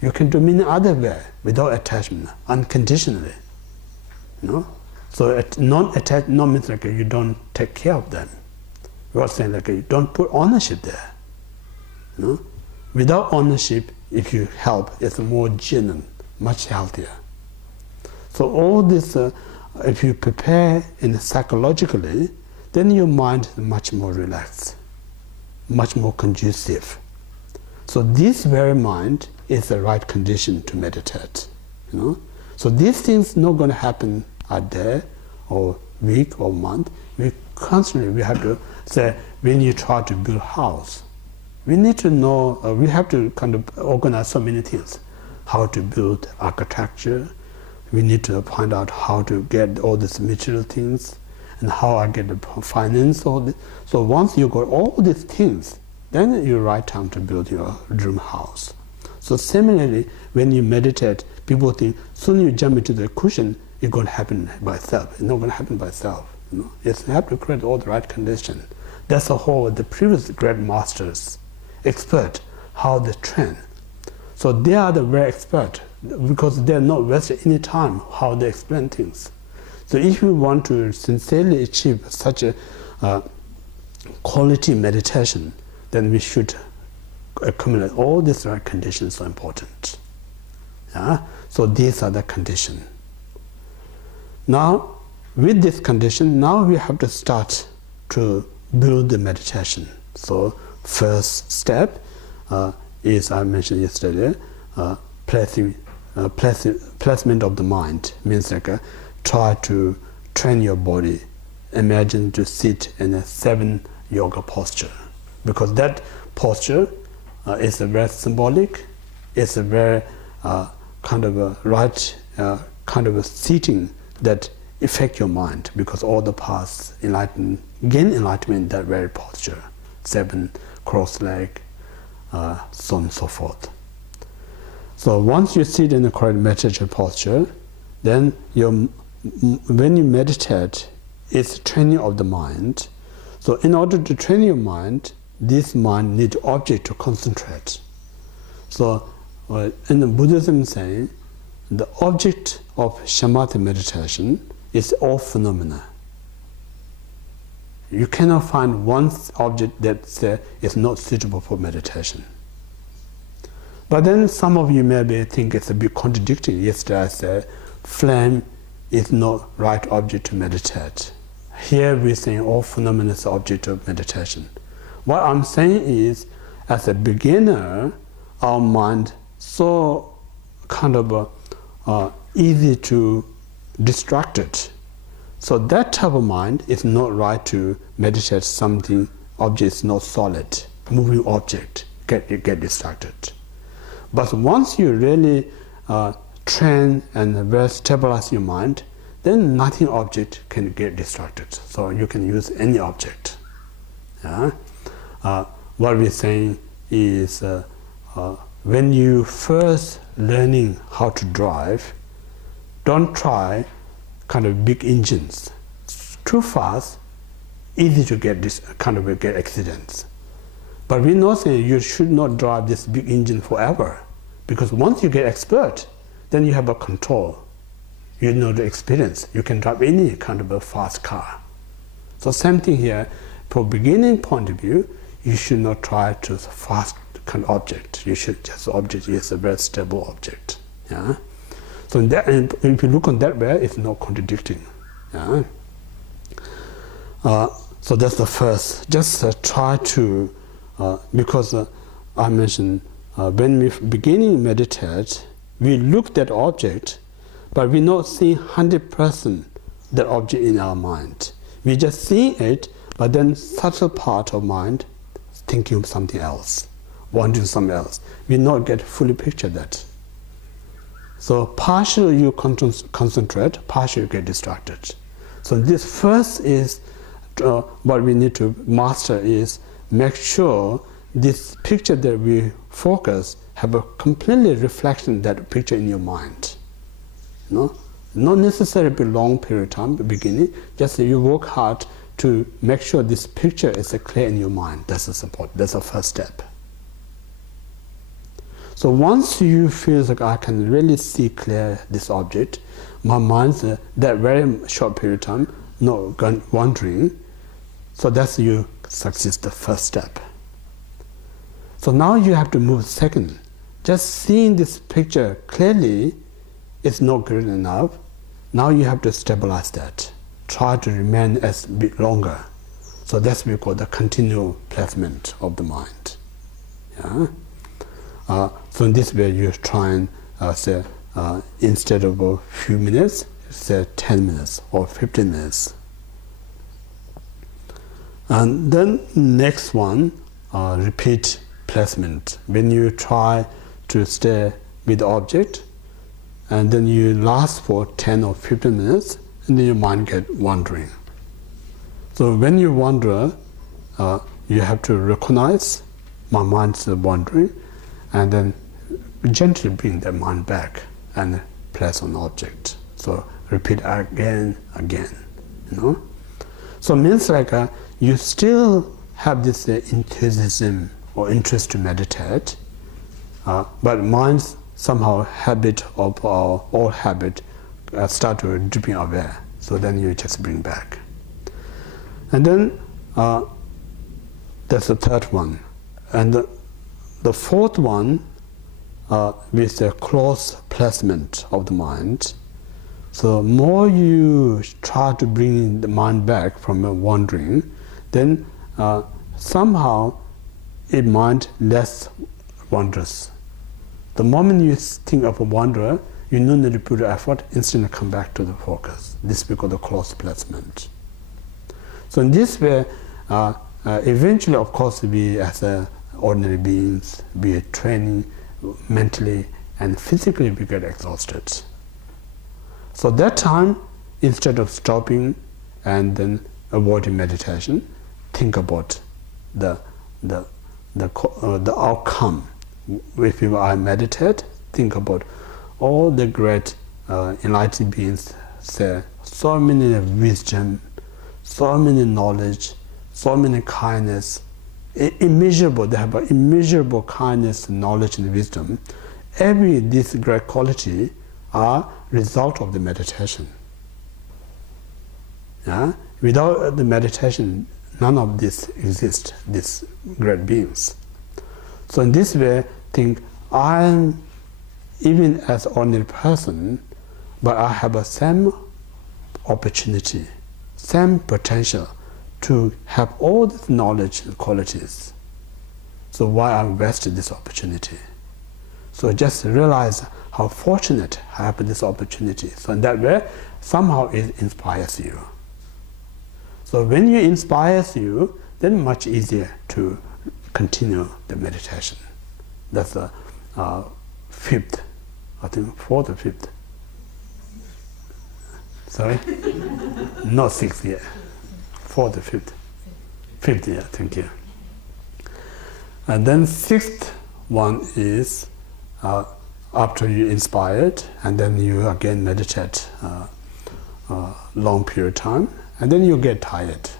You can do many other ways without attachment, unconditionally. So non-attached means like you don't take care of them. We are saying like you don't put ownership there. Without ownership, if you help, it's more genuine, much healthier. So all this, if you prepare psychologically, then your mind is much more relaxed, much more conducive. So this very mind is the right condition to meditate. So these things not going to happen a day or week or month. We have to say, when you try to build a house, we need to know, we have to kind of organize so many things. How to build architecture, we need to find out how to get all these material things, and how I get the finance, all this. So once you got all these things, then you're right time to build your dream house. So similarly, when you meditate, people think, soon you jump into the cushion, it's going to happen by itself. It's not going to happen by itself. You have to create all the right conditions. That's the previous great masters, expert, how they train. So they are the very expert, because they're not wasting any time how they explain things. So if you want to sincerely achieve such a quality meditation, then we should accumulate all these right conditions are important. So these are the conditions. Now, with this condition, now we have to start to build the meditation. So first step is, I mentioned yesterday, placement of the mind. Means like try to train your body. Imagine to sit in a 7 yoga posture, because that posture is a very symbolic. It's a very kind of a right kind of a sitting that affect your mind, because all the paths gain enlightenment in that very posture. 7 cross leg, so on and so forth. So once you sit in the correct meditation posture, then when you meditate, it's training of the mind. So in order to train your mind, this mind needs object to concentrate. So in the Buddhism saying, the object of shamatha meditation is all phenomena. You cannot find one object that is not suitable for meditation. But then some of you maybe think it's a bit contradicting. Yesterday I said, flame is not right object to meditate. Here we're saying all phenomena is object of meditation. What I'm saying is, as a beginner, our mind so kind of easy to distracted. So that type of mind is not right to meditate something, object is not solid, moving object, get distracted. But once you really train and well stabilize your mind, then nothing object can get distracted. So you can use any object. Yeah? What we're saying is when you first learning how to drive, don't try kind of big engines. It's too fast, easy to get get accidents. But we're not saying you should not drive this big engine forever, because once you get expert, then you have a control. You know the experience. You can drive any kind of a fast car. So same thing here. For beginning point of view, you should not try to fast kind of object. You should just object is a very stable object. Yeah. So if you look on that way, it's not contradicting. Yeah. So that's the first. Just try to, because I mentioned when we beginning meditate, we look at object, but we not see 100% that object in our mind. We just see it, but then subtle part of mind thinking of something else, wanting something else. We not get fully picture that. So partially you concentrate, partially you get distracted. So this first is what we need to master is make sure this picture that we focus have a completely reflection that picture in your mind. No, not necessarily a long period of time at the beginning. Just you work hard to make sure this picture is clear in your mind. That's the support. That's the first step. So once you feel like I can really see clear this object, my mind's that very short period of time not wandering. So that's you success the first step. So now you have to move second. Just seeing this picture clearly is not good enough. Now you have to stabilize that. Try to remain as bit longer. So that's what we call the continual placement of the mind. Yeah. So in this way you try and say instead of a few minutes, say 10 minutes or 15 minutes. And then next one, repeat placement. When you try to stay with the object, and then you last for 10 or 15 minutes, and then your mind get wandering. So when you wander, you have to recognize my mind's wandering, and then gently bring the mind back and place on the object. So repeat again, you know. So it means like you still have this enthusiasm or interest to meditate, but mind's somehow habit of our old habit start to dripping away. So then you just bring back. And then that's the third one. And the fourth one with the close placement of the mind. So more you try to bring the mind back from wandering, then somehow it mind less wanders. The moment you think of a wanderer, you no need to put effort, instantly come back to the focus. This we call the close placement. So in this way, eventually, of course, we as ordinary beings, we are training mentally and physically, we get exhausted. So that time, instead of stopping and then avoiding meditation, think about the the outcome. If I meditate, think about all the great enlightened beings say, so many wisdom, so many knowledge, so many kindness, immeasurable. They have immeasurable kindness, knowledge, and wisdom. These great quality are result of the meditation. Yeah? Without the meditation, none of this exists, these great beings. So in this way, think, I'm even as ordinary person, but I have a same opportunity, same potential to have all this knowledge and qualities. So why I wasted this opportunity? So just realize how fortunate I have this opportunity. So in that way, somehow it inspires you. So when it inspires you, then much easier to continue the meditation. That's the fifth, I think fourth or fifth. Sorry? Not sixth yet. Fourth or fifth. Fifth, yeah, thank you. And then sixth one is after you inspired, and then you again meditate long period of time, and then you get tired.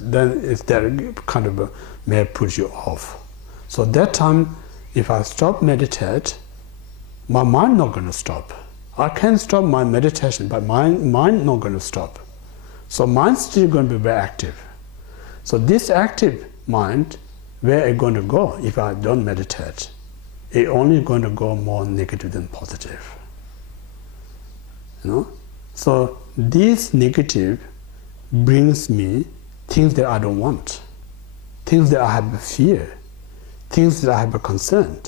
Then it's that kind of may put you off. So that time, if I stop meditate, my mind not going to stop. I can stop my meditation, but mind not going to stop. So mind's still going to be very active. So this active mind, where is going to go if I don't meditate? It's only going to go more negative than positive. You know? So this negative brings me things that I don't want, things that I have fear, things that I have a concern.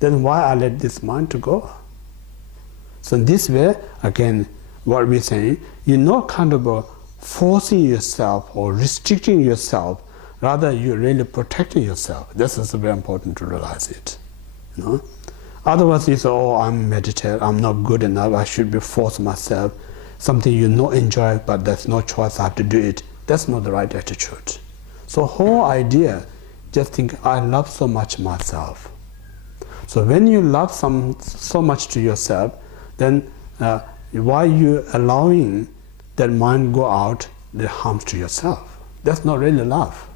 Then why I let this mind to go? So in this way, again, what we're saying, you're not kind of forcing yourself or restricting yourself, rather you're really protecting yourself. This is very important to realize it. You know? Otherwise you say, oh, I'm meditating, I'm not good enough, I should be forced myself, something you not enjoy, but there's no choice, I have to do it. That's not the right attitude. So whole idea, just think, I love so much myself. So when you love so much to yourself, then why you allowing that mind go out that harms to yourself? That's not really love.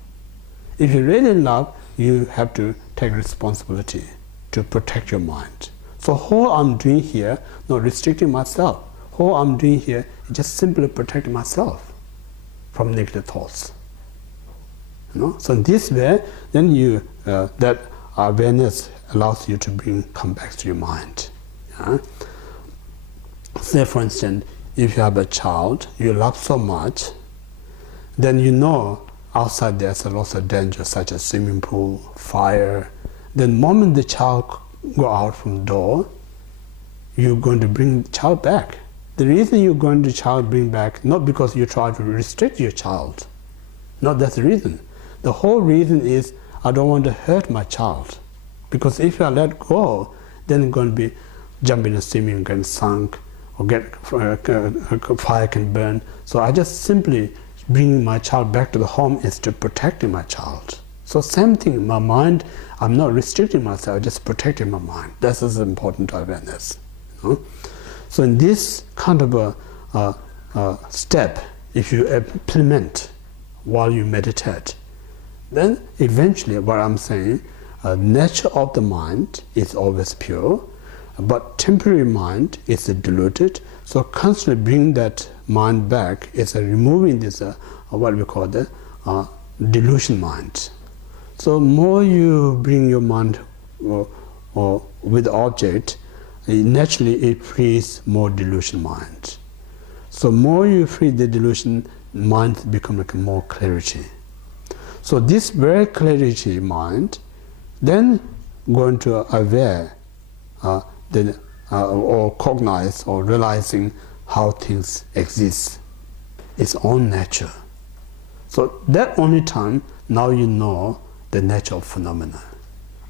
If you really love, you have to take responsibility to protect your mind. So all I'm doing here, not restricting myself. All I'm doing here is just simply protecting myself from negative thoughts. You know? So in this way, then you that awareness allows you to come back to your mind. Yeah? Say for instance, if you have a child you love so much, then you know outside there's a lot of danger, such as swimming pool, fire. The moment the child go out from the door, you're going to bring the child back. The reason you're going to bring back, not because you try to restrict your child. Not that's the reason. The whole reason is, I don't want to hurt my child. Because if I let go, then it's going to be jumping and swimming and get sunk, or fire can burn. So I just simply bring my child back to the home instead of protecting my child. So same thing, my mind, I'm not restricting myself, just protecting my mind. This is important awareness. You know? So in this kind of a step, if you implement while you meditate, then eventually what I'm saying, nature of the mind is always pure, but temporary mind is diluted. So constantly bring that mind back is removing this what we call the delusion mind. So more you bring your mind or with the object, naturally it frees more delusion mind. So more you free the delusion, mind become like more clarity. So this very clarity mind, then going to aware or cognize or realizing how things exist, its own nature. So that only time now you know the nature of phenomena.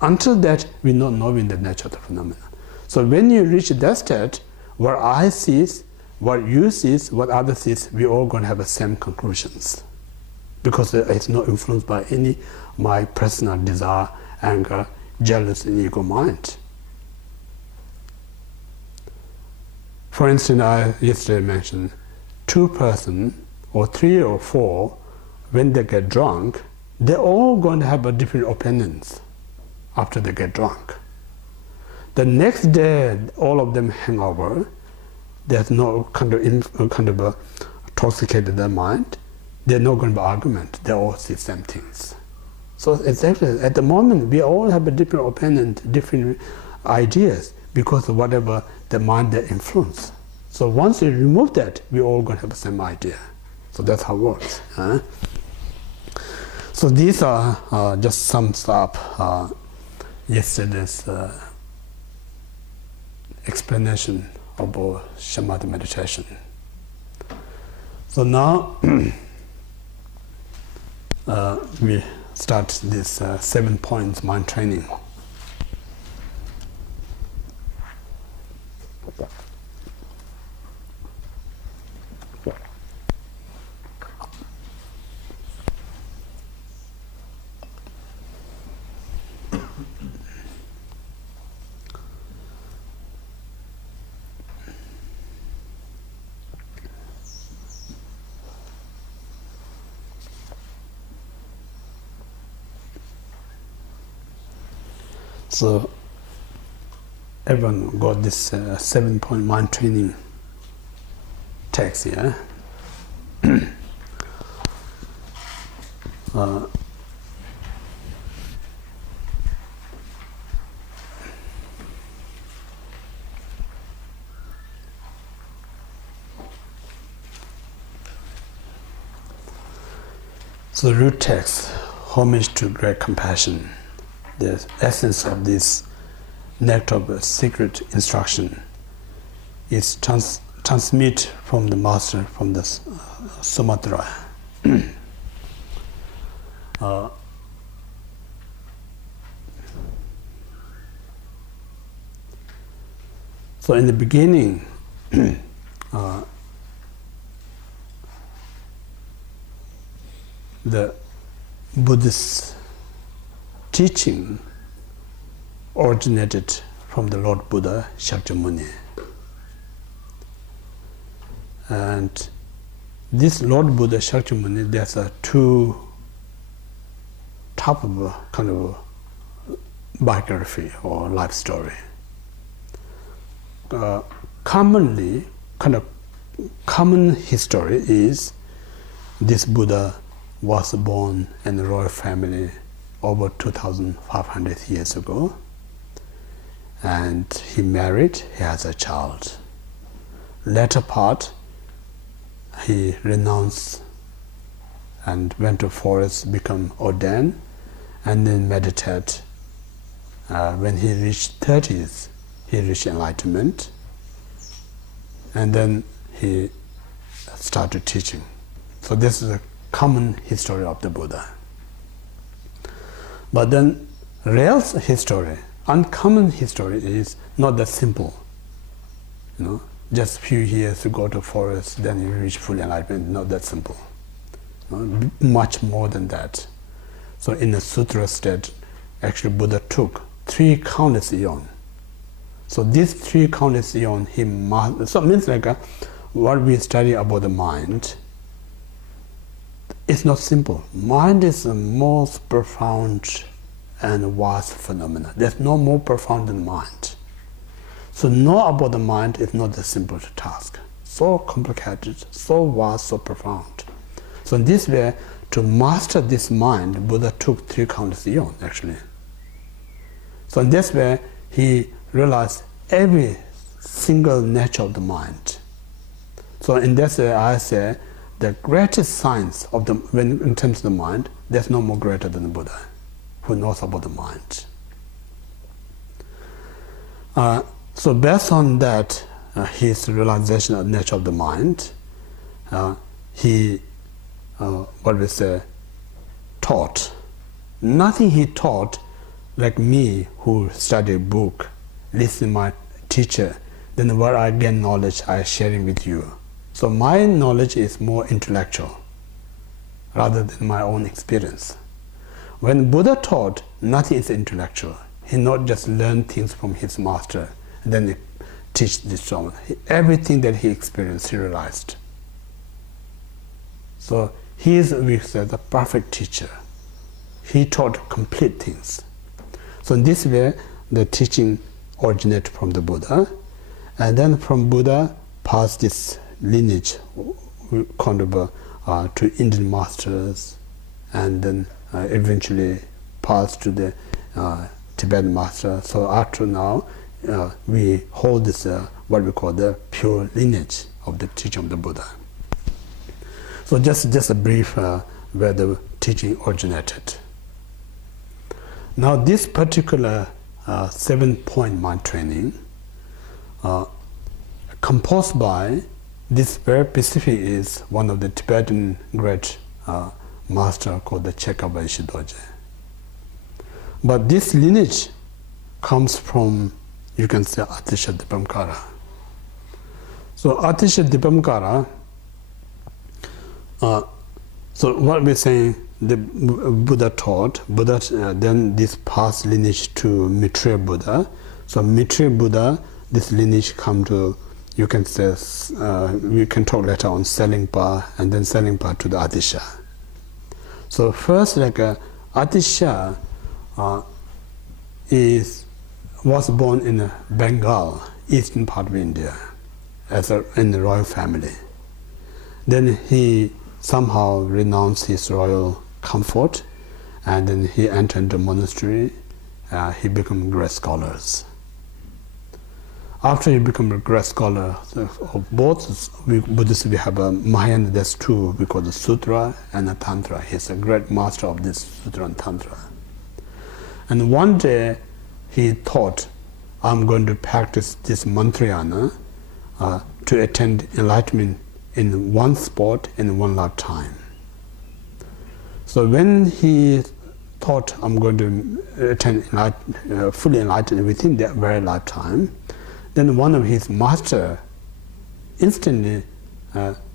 Until that, we're not knowing the nature of the phenomena. So when you reach that state, what I sees, what you sees, what others sees, we all going to have the same conclusions. Because it's not influenced by any my personal desire, anger, jealous, and ego mind. For instance, I yesterday mentioned 2 persons or 3 or 4, when they get drunk, they're all going to have a different opinions after they get drunk. The next day, all of them hang over. There's no kind of intoxicated their mind. They're not going to be argument. They all see the same things. So it's actually, at the moment, we all have a different opinion, different ideas, because of whatever the mind that influence. So once you remove that, we all going to have the same idea. So that's how it works. So these are just sums up yesterday's explanation about Shamatha meditation. So now we start this 7 points mind training. So everyone got this 7-point mind training text, yeah? So root text, homage to great compassion. The essence of this nectar of secret instruction is transmit from the master, from the Sumatra. So in the beginning, the Buddhist teaching originated from the Lord Buddha Shakyamuni. And this Lord Buddha Shakyamuni, there's 2 type of kind of biography or life story. Commonly, kind of common history is this Buddha was born in a royal family over 2,500 years ago, and he married, he has a child. Later part, he renounced and went to forest, become ordained, and then meditate. When he reached 30s, he reached enlightenment, and then he started teaching. So this is a common history of the Buddha. But then real history, uncommon history, is not that simple. You know, just a few years to go to forest, then you reach full enlightenment. Not that simple. You know, much more than that. So in the sutra state, actually Buddha took 3 countless eons. So these 3 countless eons, he must. So it means like what we study about the mind. It's not simple. Mind is the most profound and vast phenomena. There's no more profound than mind. So know about the mind is not a simple task. So complicated, so vast, so profound. So in this way, to master this mind, Buddha took 3 countless eons actually. So in this way, he realized every single nature of the mind. So in this way, I say, the greatest science of the, when in terms of the mind, there's no more greater than the Buddha, who knows about the mind. So based on that, his realization of the nature of the mind, he, what we say, taught. Nothing he taught like me, who study a book, listen to my teacher, then where I gain knowledge, I sharing with you. So my knowledge is more intellectual rather than my own experience. when Buddha taught, nothing is intellectual. He not just learned things from his master and then he teach this to someone. Everything that he experienced, he realized. So he is, we say, the perfect teacher. He taught complete things. So in this way, the teaching originated from the Buddha, and then from Buddha passed this lineage kind of to Indian masters, and then eventually passed to the Tibetan master. So after now, we hold this what we call the pure lineage of the teaching of the Buddha. So just a brief where the teaching originated. Now this particular 7-point mind training composed by this very specific is one of the Tibetan great master called the Chekaba Ishidoje. But this lineage comes from, you can say, Atisha Dipamkara. So Atisha Dipamkara, so what we're saying, the Buddha taught, then this passed lineage to Maitreya Buddha. So Maitreya Buddha, this lineage come to, you can say, we can talk later on Selingpa, and then Selingpa to the Atisha. So first, Atisha was born in Bengal, eastern part of India, in the royal family. Then he somehow renounced his royal comfort, and then he entered the monastery. He became a great scholar. After he became a great scholar of both Buddhists, we have a Mahayana, there's two, we call the Sutra and the Tantra. He's a great master of this Sutra and Tantra. And one day he thought, I'm going to practice this mantrayana to attain enlightenment in one spot in one lifetime. So when he thought, I'm going to attain fully enlightened within that very lifetime, then one of his master instantly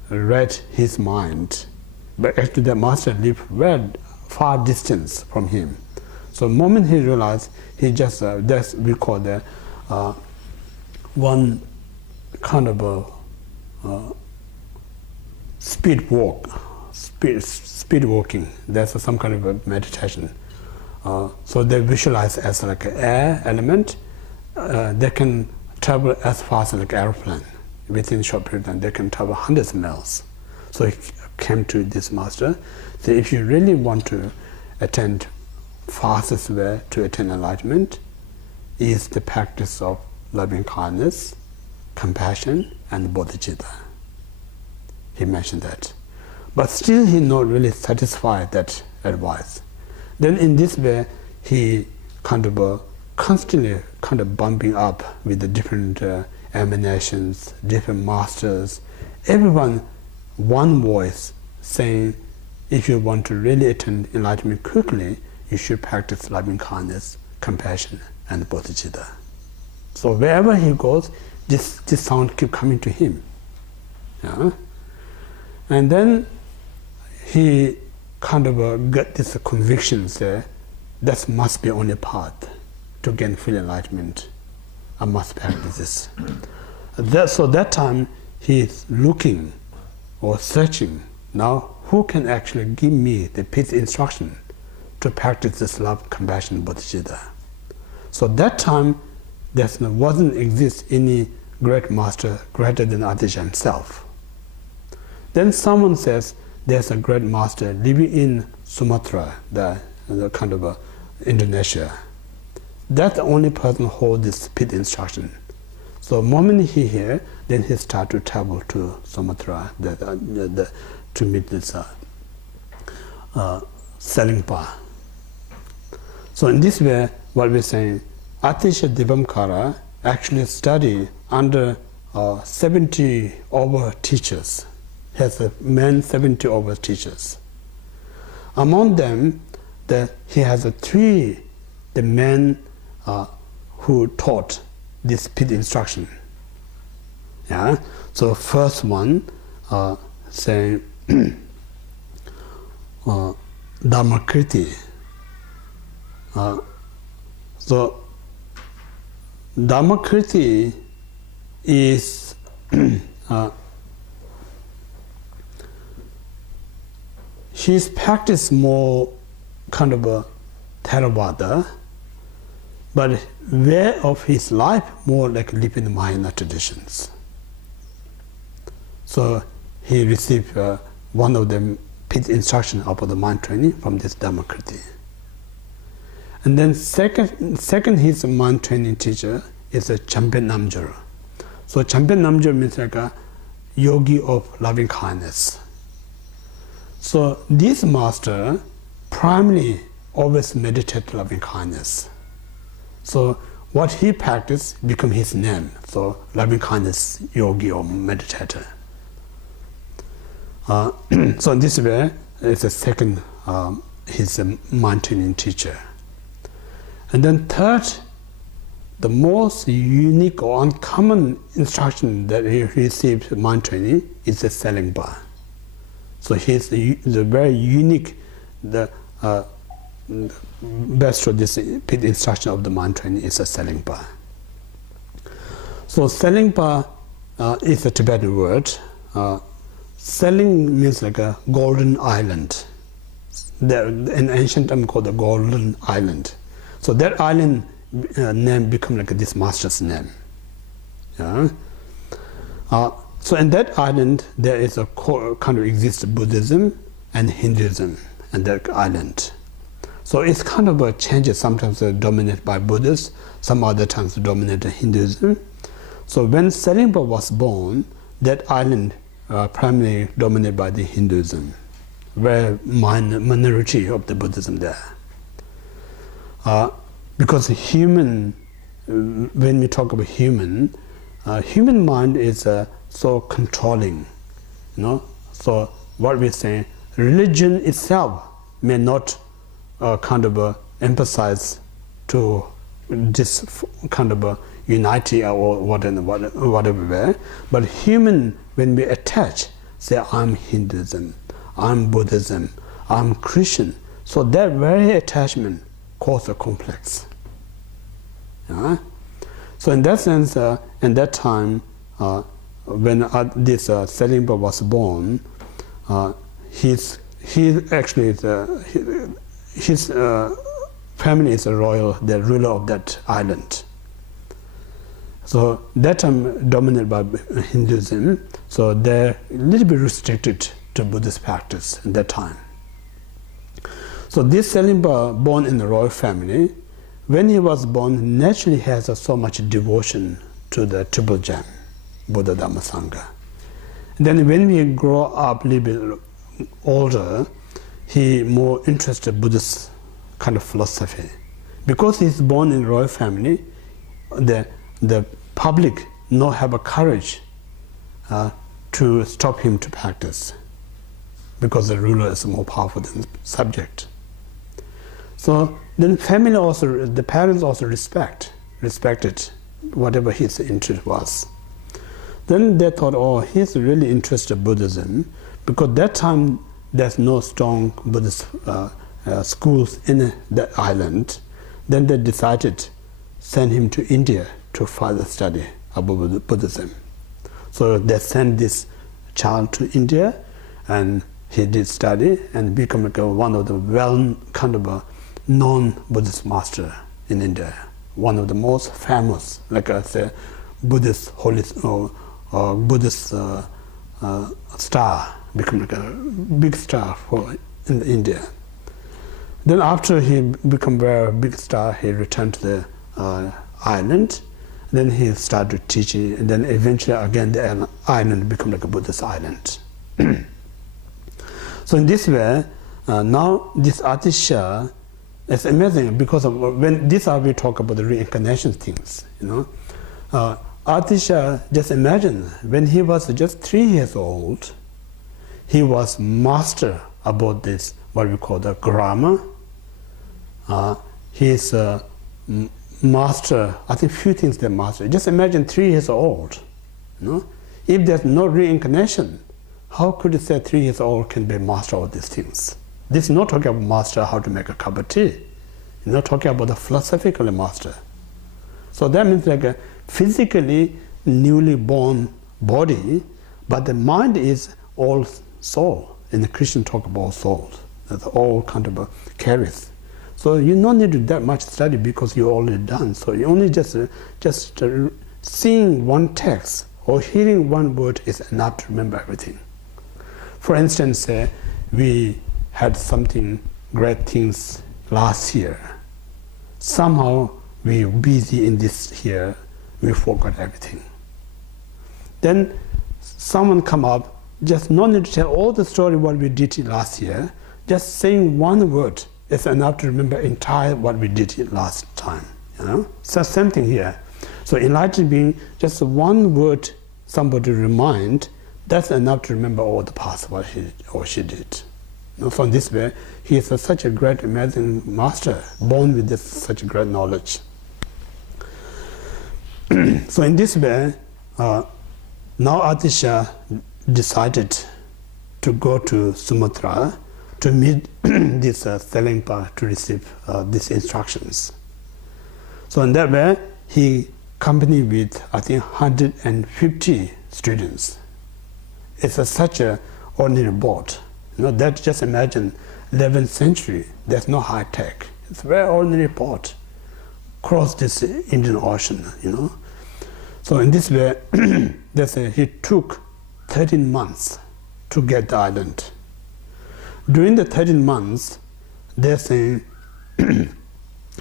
read his mind. But actually that master lived very far distance from him. So the moment he realized, he just, that's we call the one kind of a speed walking. That's some kind of a meditation. So they visualize as like an air element. They can travel as fast as like an airplane. Within a short period of time, they can travel hundreds of miles. So he came to this master. So if you really want to attain fastest way to attain enlightenment is the practice of loving kindness, compassion, and bodhicitta. He mentioned that. But still he not really satisfied that advice. Then in this way, he kind of constantly kind of bumping up with the different emanations, different masters, everyone, one voice saying, if you want to really attain enlightenment quickly, you should practice loving kindness, compassion, and bodhicitta. So wherever he goes, this sound keep coming to him. Yeah? And then he kind of got this convictions there, that must be only path to gain full enlightenment. I must practice this. So that time he is looking or searching, now who can actually give me the peace instruction to practice this love, compassion, bodhicitta. So that time there wasn't exist any great master greater than Atisha himself. Then someone says there's a great master living in Sumatra, the kind of Indonesia. That's the only person who holds this pit instruction. So the moment he hear, then he start to travel to Sumatra to meet this Selingpa. So in this way, what we're saying, Atisha Dipamkara actually studied under 70 over teachers. He has a man 70 over teachers. Among them, he has three the men who taught this pit instruction. Yeah. So first one, saying Dharmakriti, So Dhammakriti is his practice more kind of a Theravada, but way of his life more like living the Mahayana traditions. So he received one of the instruction about the mind training from this Dhammakriti. And then second his mind training teacher is a Champen Namjara. So Champen Namjara means like a yogi of loving kindness. So this master primarily always meditate loving kindness. So what he practiced become his name. So loving kindness yogi or meditator. So in this way, it's a second his mind training teacher. And then third, the most unique or uncommon instruction that he received mind training is the Selingpa. So he's the very unique, the best of this instruction of the mind training is a Selingpa. So Selingpa is a Tibetan word. Seling means like a golden island. There, in ancient time called the Golden Island. So that island name become like this master's name. Yeah. So in that island there is a kind of exists Buddhism and Hinduism in that island. So it's kind of a changes, sometimes dominated by Buddhists, some other times dominated Hinduism. So when Selingpa was born, that island primarily dominated by the Hinduism, very minority of the Buddhism there. Because human, when we talk about human mind is so controlling, you know. So what we say, religion itself may not kind of emphasize to this kind of unity or whatever way, but human, when we attach, say I'm Hinduism, I'm Buddhism, I'm Christian, so that very attachment causes a complex. Yeah? So in that sense, in that time, when this Selingpa was born, his family is a royal, the ruler of that island. So that time dominated by Hinduism, so they're a little bit restricted to Buddhist practice at that time. So this Selingpa, born in the royal family, when he was born, naturally has so much devotion to the Triple Gem, Buddha, Dhamma, Sangha. Then when we grow up a little bit older, he more interested in Buddhist kind of philosophy. Because he's born in a royal family, the public not have a courage to stop him to practice, because the ruler is more powerful than the subject. So then family also, the parents also respected whatever his interest was. Then they thought, oh, he's really interested in Buddhism, because that time there's no strong Buddhist schools in that island. Then they decided send him to India to further study about Buddhism. So they sent this child to India, and he did study and become like one of the kind of a non-Buddhist master in India, one of the most famous, like I say, Buddhist holy Buddhist star, become like a big star in India. Then after he become very big star, he returned to the island. Then he started teaching, and then eventually again the island become like a Buddhist island. So in this way, now this Atisha is amazing, because of when this we talk about the reincarnation things, you know. Atisha, just imagine, when he was just 3 years old, he was master about this, what we call the grammar. He's master, I think few things they master. Just imagine 3 years old. You know? If there's no reincarnation, how could you say 3 years old can be master of these things? This is not talking about master how to make a cup of tea. talking about the philosophical master. So that means like a physically newly born body, but the mind is all soul. And the Christian talk about souls. That's all kind of carries. So you don't need to do that much study because you're already done. So you only just seeing one text or hearing one word is enough to remember everything. For instance, we had something great things last year. Somehow we were busy in this year, we forgot everything. Then someone come up, just no need to tell all the story what we did last year, just saying one word is enough to remember entire what we did last time. So same thing here. So enlightened being, just one word somebody remind, that's enough to remember all the past what he or she did. From this way, he is such a great, amazing master, born with such great knowledge. So in this way, now Atisha decided to go to Sumatra to meet this Selengpa to receive these instructions. So in that way, he accompanied with, I think, 150 students. It's such an ordinary boat. That just imagine 11th century, there's no high tech. It's a very ordinary boat, cross this Indian Ocean, So in this way, he took 13 months to get the island. During the 13 months, they're saying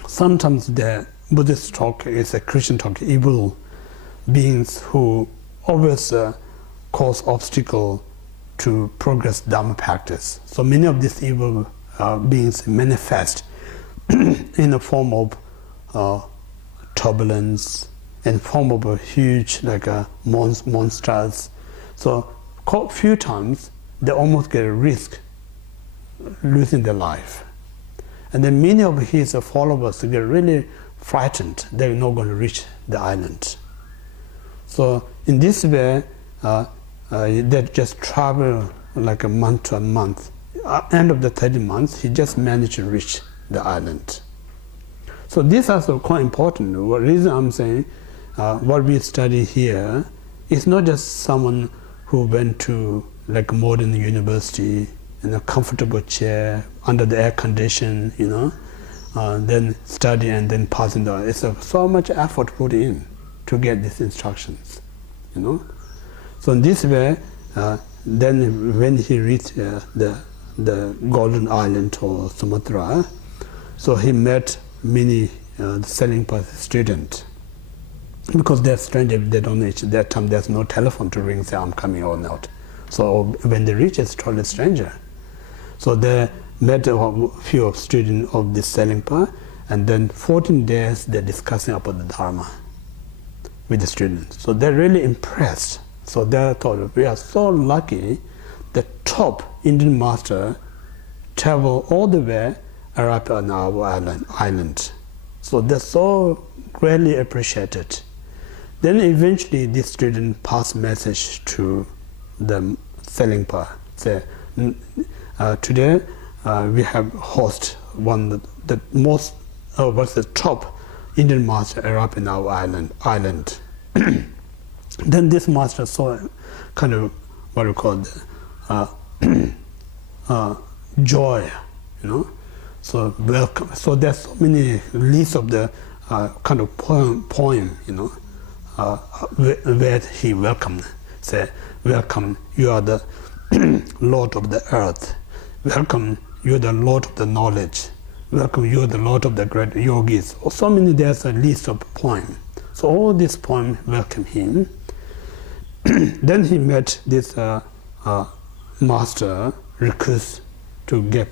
sometimes the Buddhist talk is a Christian talk, evil beings who always cause obstacle to progress Dharma practice. So many of these evil beings manifest in the form of turbulence, in form of a huge monsters. So a few times they almost get a risk losing their life. And then many of his followers get really frightened they're not going to reach the island. So in this way, they just travel like a month to a month. End of the 30 months, he just managed to reach the island. So this is also quite important. The reason I'm saying what we study here is not just someone who went to like a modern university in a comfortable chair under the air condition, then study and then passing the. It's so much effort put in to get these instructions, So in this way, then when he reached the Golden Island or Sumatra, so he met many Selengpa students. Because they're strangers, they don't know each other. That time there's no telephone to ring, say I'm coming or not. So when they reach, it's totally stranger. So they met a few students of this Selengpa, and then 14 days they're discussing about the Dharma with the students. So they're really impressed. So they thought, we are so lucky, the top Indian master traveled all the way arrived on our island. So they're so greatly appreciated. Then eventually this student passed message to the Selengpa, say, today we have host one the most what's the top Indian master arrived in our island. Then this master saw kind of what we call joy, So welcome. So there's so many lists of the kind of poem, where he welcomed. Say, welcome, you are the Lord of the earth. Welcome, you are the Lord of the knowledge. Welcome, you are the Lord of the great yogis. So many, there's a list of poems. So all these poems welcome him. Then he met this master, request to get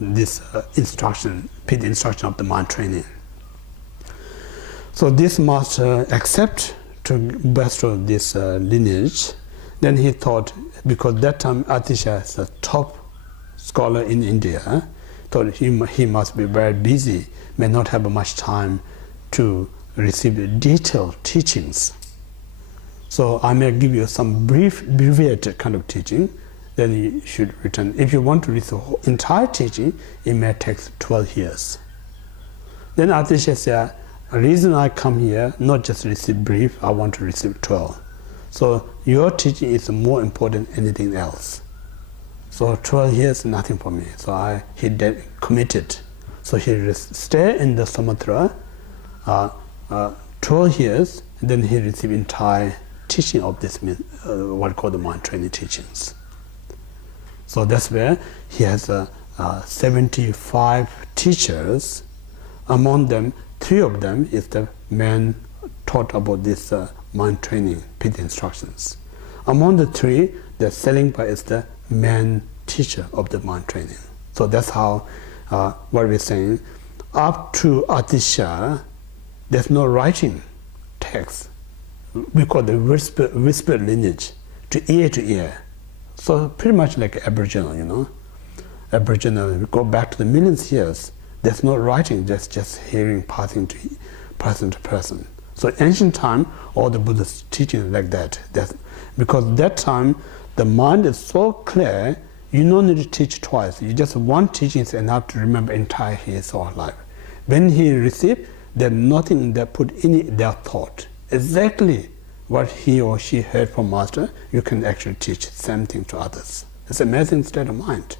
this instruction, paid instruction of the mind training. So this master accept to bestow this lineage. Then he thought, because that time Atisha is the top scholar in India, thought he must be very busy, may not have much time to receive detailed teachings. So I may give you some abbreviated kind of teaching, then you should return. If you want to read the whole entire teaching, it may take 12 years. Then Atisha said, the reason I come here, not just receive brief, I want to receive 12. So your teaching is more important than anything else. So 12 years, nothing for me. So he committed. So he stayed in the Sumatra 12 years, and then he received entire teaching of this, what called the mind training teachings. So that's where he has 75 teachers. Among them, 3 of them is the men taught about this mind training, pit instructions. Among the 3, the Selingpa is the man teacher of the mind training. So that's how, what we're saying, up to Atisha, there's no writing text. We call the whisper lineage, to ear. So pretty much like Aboriginal, Aboriginal, we go back to the millions of years, there's no writing, just hearing, passing to person to person. So ancient time, all the Buddhist teaching like that. Because that time, the mind is so clear, you don't need to teach twice. You just one teaching is enough to remember entire his or her life. When he received, there's nothing that put in their thought. Exactly what he or she heard from master, you can actually teach the same thing to others. It's an amazing state of mind.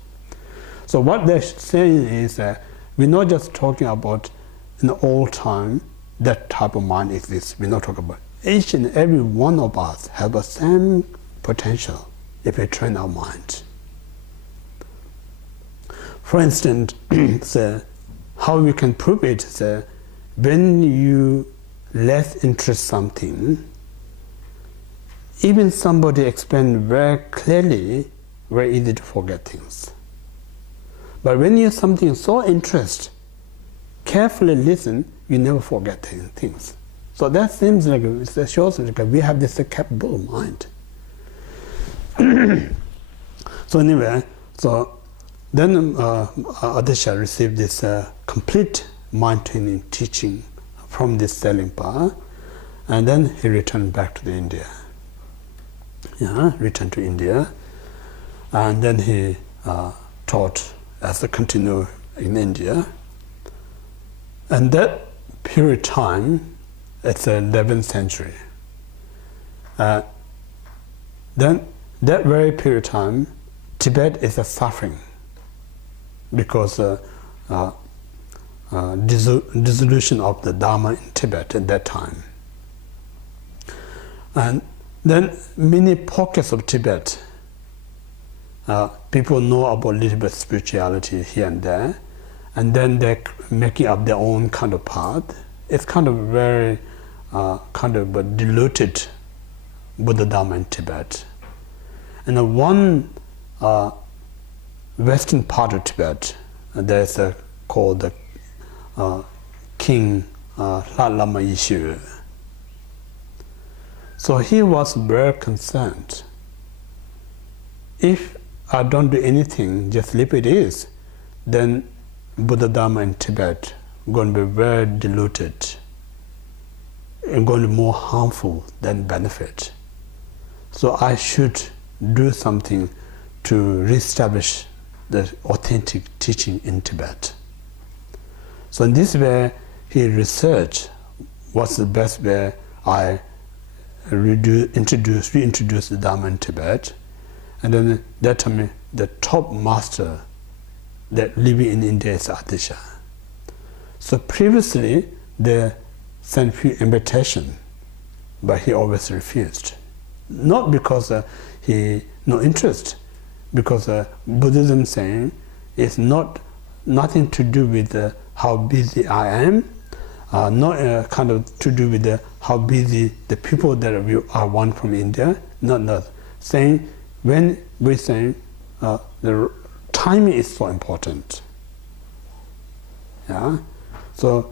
So what they're saying is that we're not just talking about in the old time, that type of mind exists. We're not talking about each and every one of us have the same potential if we train our mind. For instance, how we can prove it is when you less interest something, even somebody explained very clearly, very easy to forget things. But when you something so interest, carefully listen, you never forget things. So that seems like, it shows like we have this capable mind. So anyway, so then Atisha received this complete mind training teaching from this Selingpa, and then he returned back to India. Returned to India, and then he taught as a continuer in India. And that period of time, it's the 11th century. Then that very period of time, Tibet is a suffering because dissolution of the Dharma in Tibet at that time. And then many pockets of Tibet, people know about a little bit spirituality here and there, and then they're making up their own kind of path. It's kind of very kind of a diluted Buddha Dharma in Tibet. And one western part of Tibet, there's called the King Lama Yeshu. So he was very concerned. If I don't do anything, just leave it is, then Buddha Dharma in Tibet going to be very diluted and going to be more harmful than benefit. So I should do something to reestablish the authentic teaching in Tibet. So in this way, he researched what's the best way I reintroduce the Dharma in Tibet. And then that time, the top master that living in India is Atisha. So previously, they sent few invitation, but he always refused. Not because he no interest, because Buddhism saying it's nothing to do with how busy I am, not kind of to do with how busy the people that we are one from India. Not saying when we say the timing is so important. So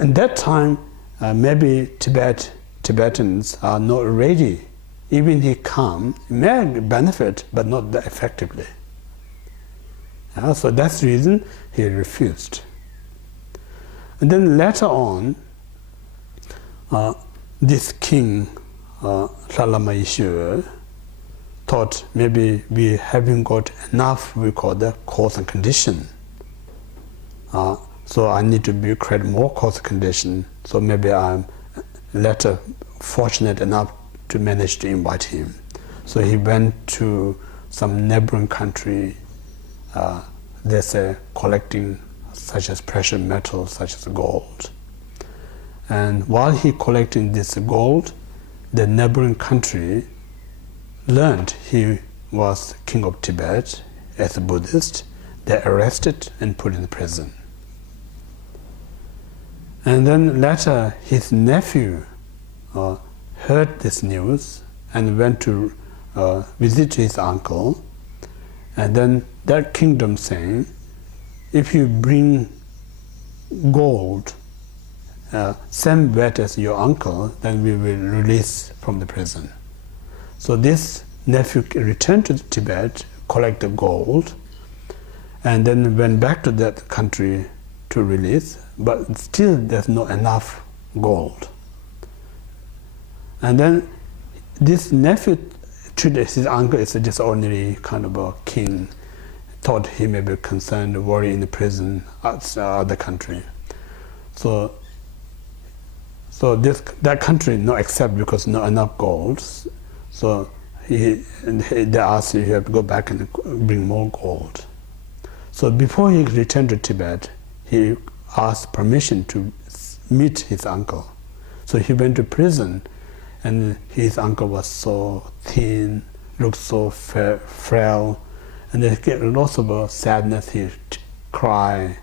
in that time, maybe Tibetans are not ready. Even he come, may benefit, but not that effectively. So that's the reason he refused. And then later on, this king, Lama Yeshu, thought maybe we haven't got enough, we call the cause and condition. So I need to create more cause condition. So maybe I'm later fortunate enough to manage to invite him. So he went to some neighboring country. There's collecting such as precious metals, such as gold. And while he collecting this gold, the neighboring country learned he was king of Tibet as a Buddhist. They arrested and put in prison. And then later his nephew heard this news and went to visit his uncle, and then that kingdom saying, if you bring gold same weight as your uncle, then we will release from the prison. So this nephew returned to Tibet, collected gold, and then went back to that country to release, but still there's not enough gold. And then this nephew treated his uncle as just ordinary kind of a king, thought he may be concerned, worry in the prison, other country. So that country not accept because not enough gold. So they asked you have to go back and bring more gold. So before he returned to Tibet, he asked permission to meet his uncle. So he went to prison, and his uncle was so thin, looked so frail, and they get lots of sadness. He cry,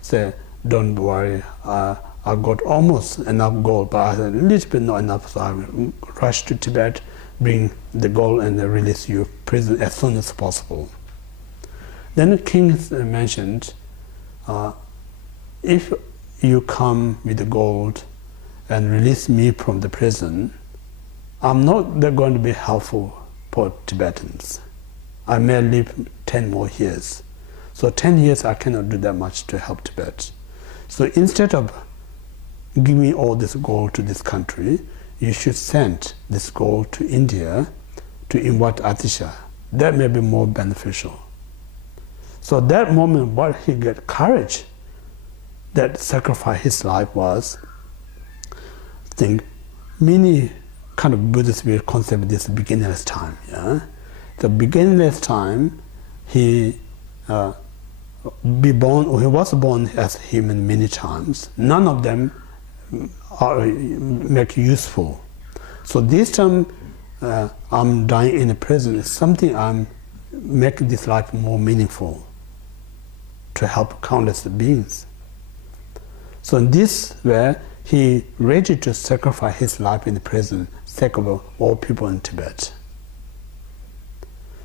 say, "Don't worry, I got almost enough gold, but I had a little bit not enough, so I will rush to Tibet, bring the gold, and release you prison as soon as possible." Then the king mentioned, if you come with the gold and release me from the prison, I'm not going to be helpful for Tibetans. I may live 10 more years. So 10 years I cannot do that much to help Tibet. So instead of giving all this gold to this country, you should send this gold to India to invite Atisha. That may be more beneficial. So that moment, what he got courage, that sacrifice his life was, I think many kind of Buddhists will concept this beginner's time. Yeah? The beginner's time, he was born as human many times. None of them are make useful. So this time, I'm dying in a prison. It's something I'm making this life more meaningful to help countless beings. So in this way, he ready to sacrifice his life in the prison, sake of all people in Tibet.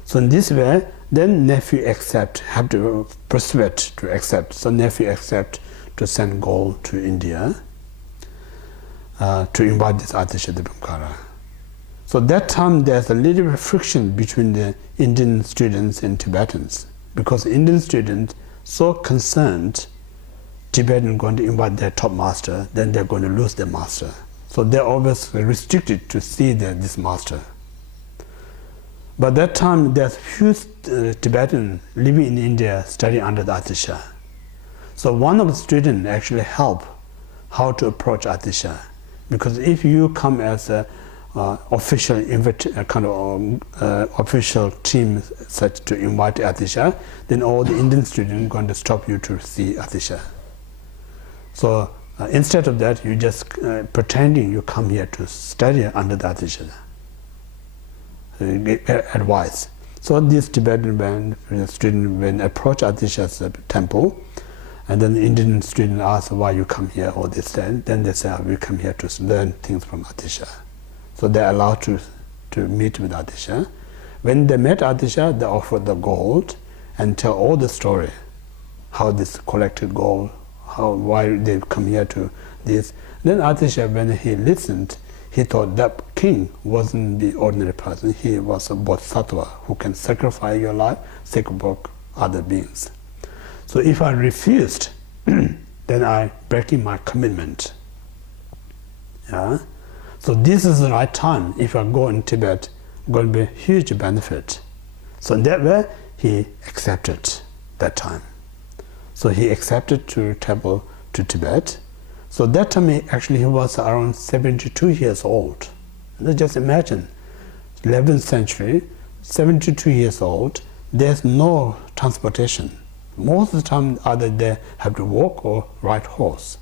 So in this way, then nephew have to persuade to accept. So nephew accept to send gold to India to invite this Atisha Dipamkara. So that time there's a little bit of friction between the Indian students and Tibetans, because Indian students so concerned Tibetan going to invite their top master, then they're going to lose their master. So they're always restricted to see this master. But that time there's few Tibetans living in India studying under the Atisha. So one of the students actually helped how to approach Atisha, because if you come as a official official team such to invite Atisha, then all the Indian students are going to stop you to see Atisha. So instead of that, you just pretending you come here to study under the Atisha, get advice. So this Tibetan student when approach Atisha's temple, and then the Indian student asks why you come here or this then they say we come here to learn things from Atisha. So they're allowed to meet with Atisha. When they met Atisha, they offered the gold and tell all the story, how this collected gold, why they come here to this. Then Atisha, when he listened, he thought that king wasn't the ordinary person. He was a bodhisattva who can sacrifice your life, sacrifice other beings. So if I refused, then I breaking my commitment. Yeah. So this is the right time. If I go in Tibet, going to be a huge benefit. So in that way, he accepted that time. So he accepted to travel to Tibet. So that time he was around 72 years old. Just imagine, 11th century, 72 years old, there's no transportation. Most of the time either they have to walk or ride horse.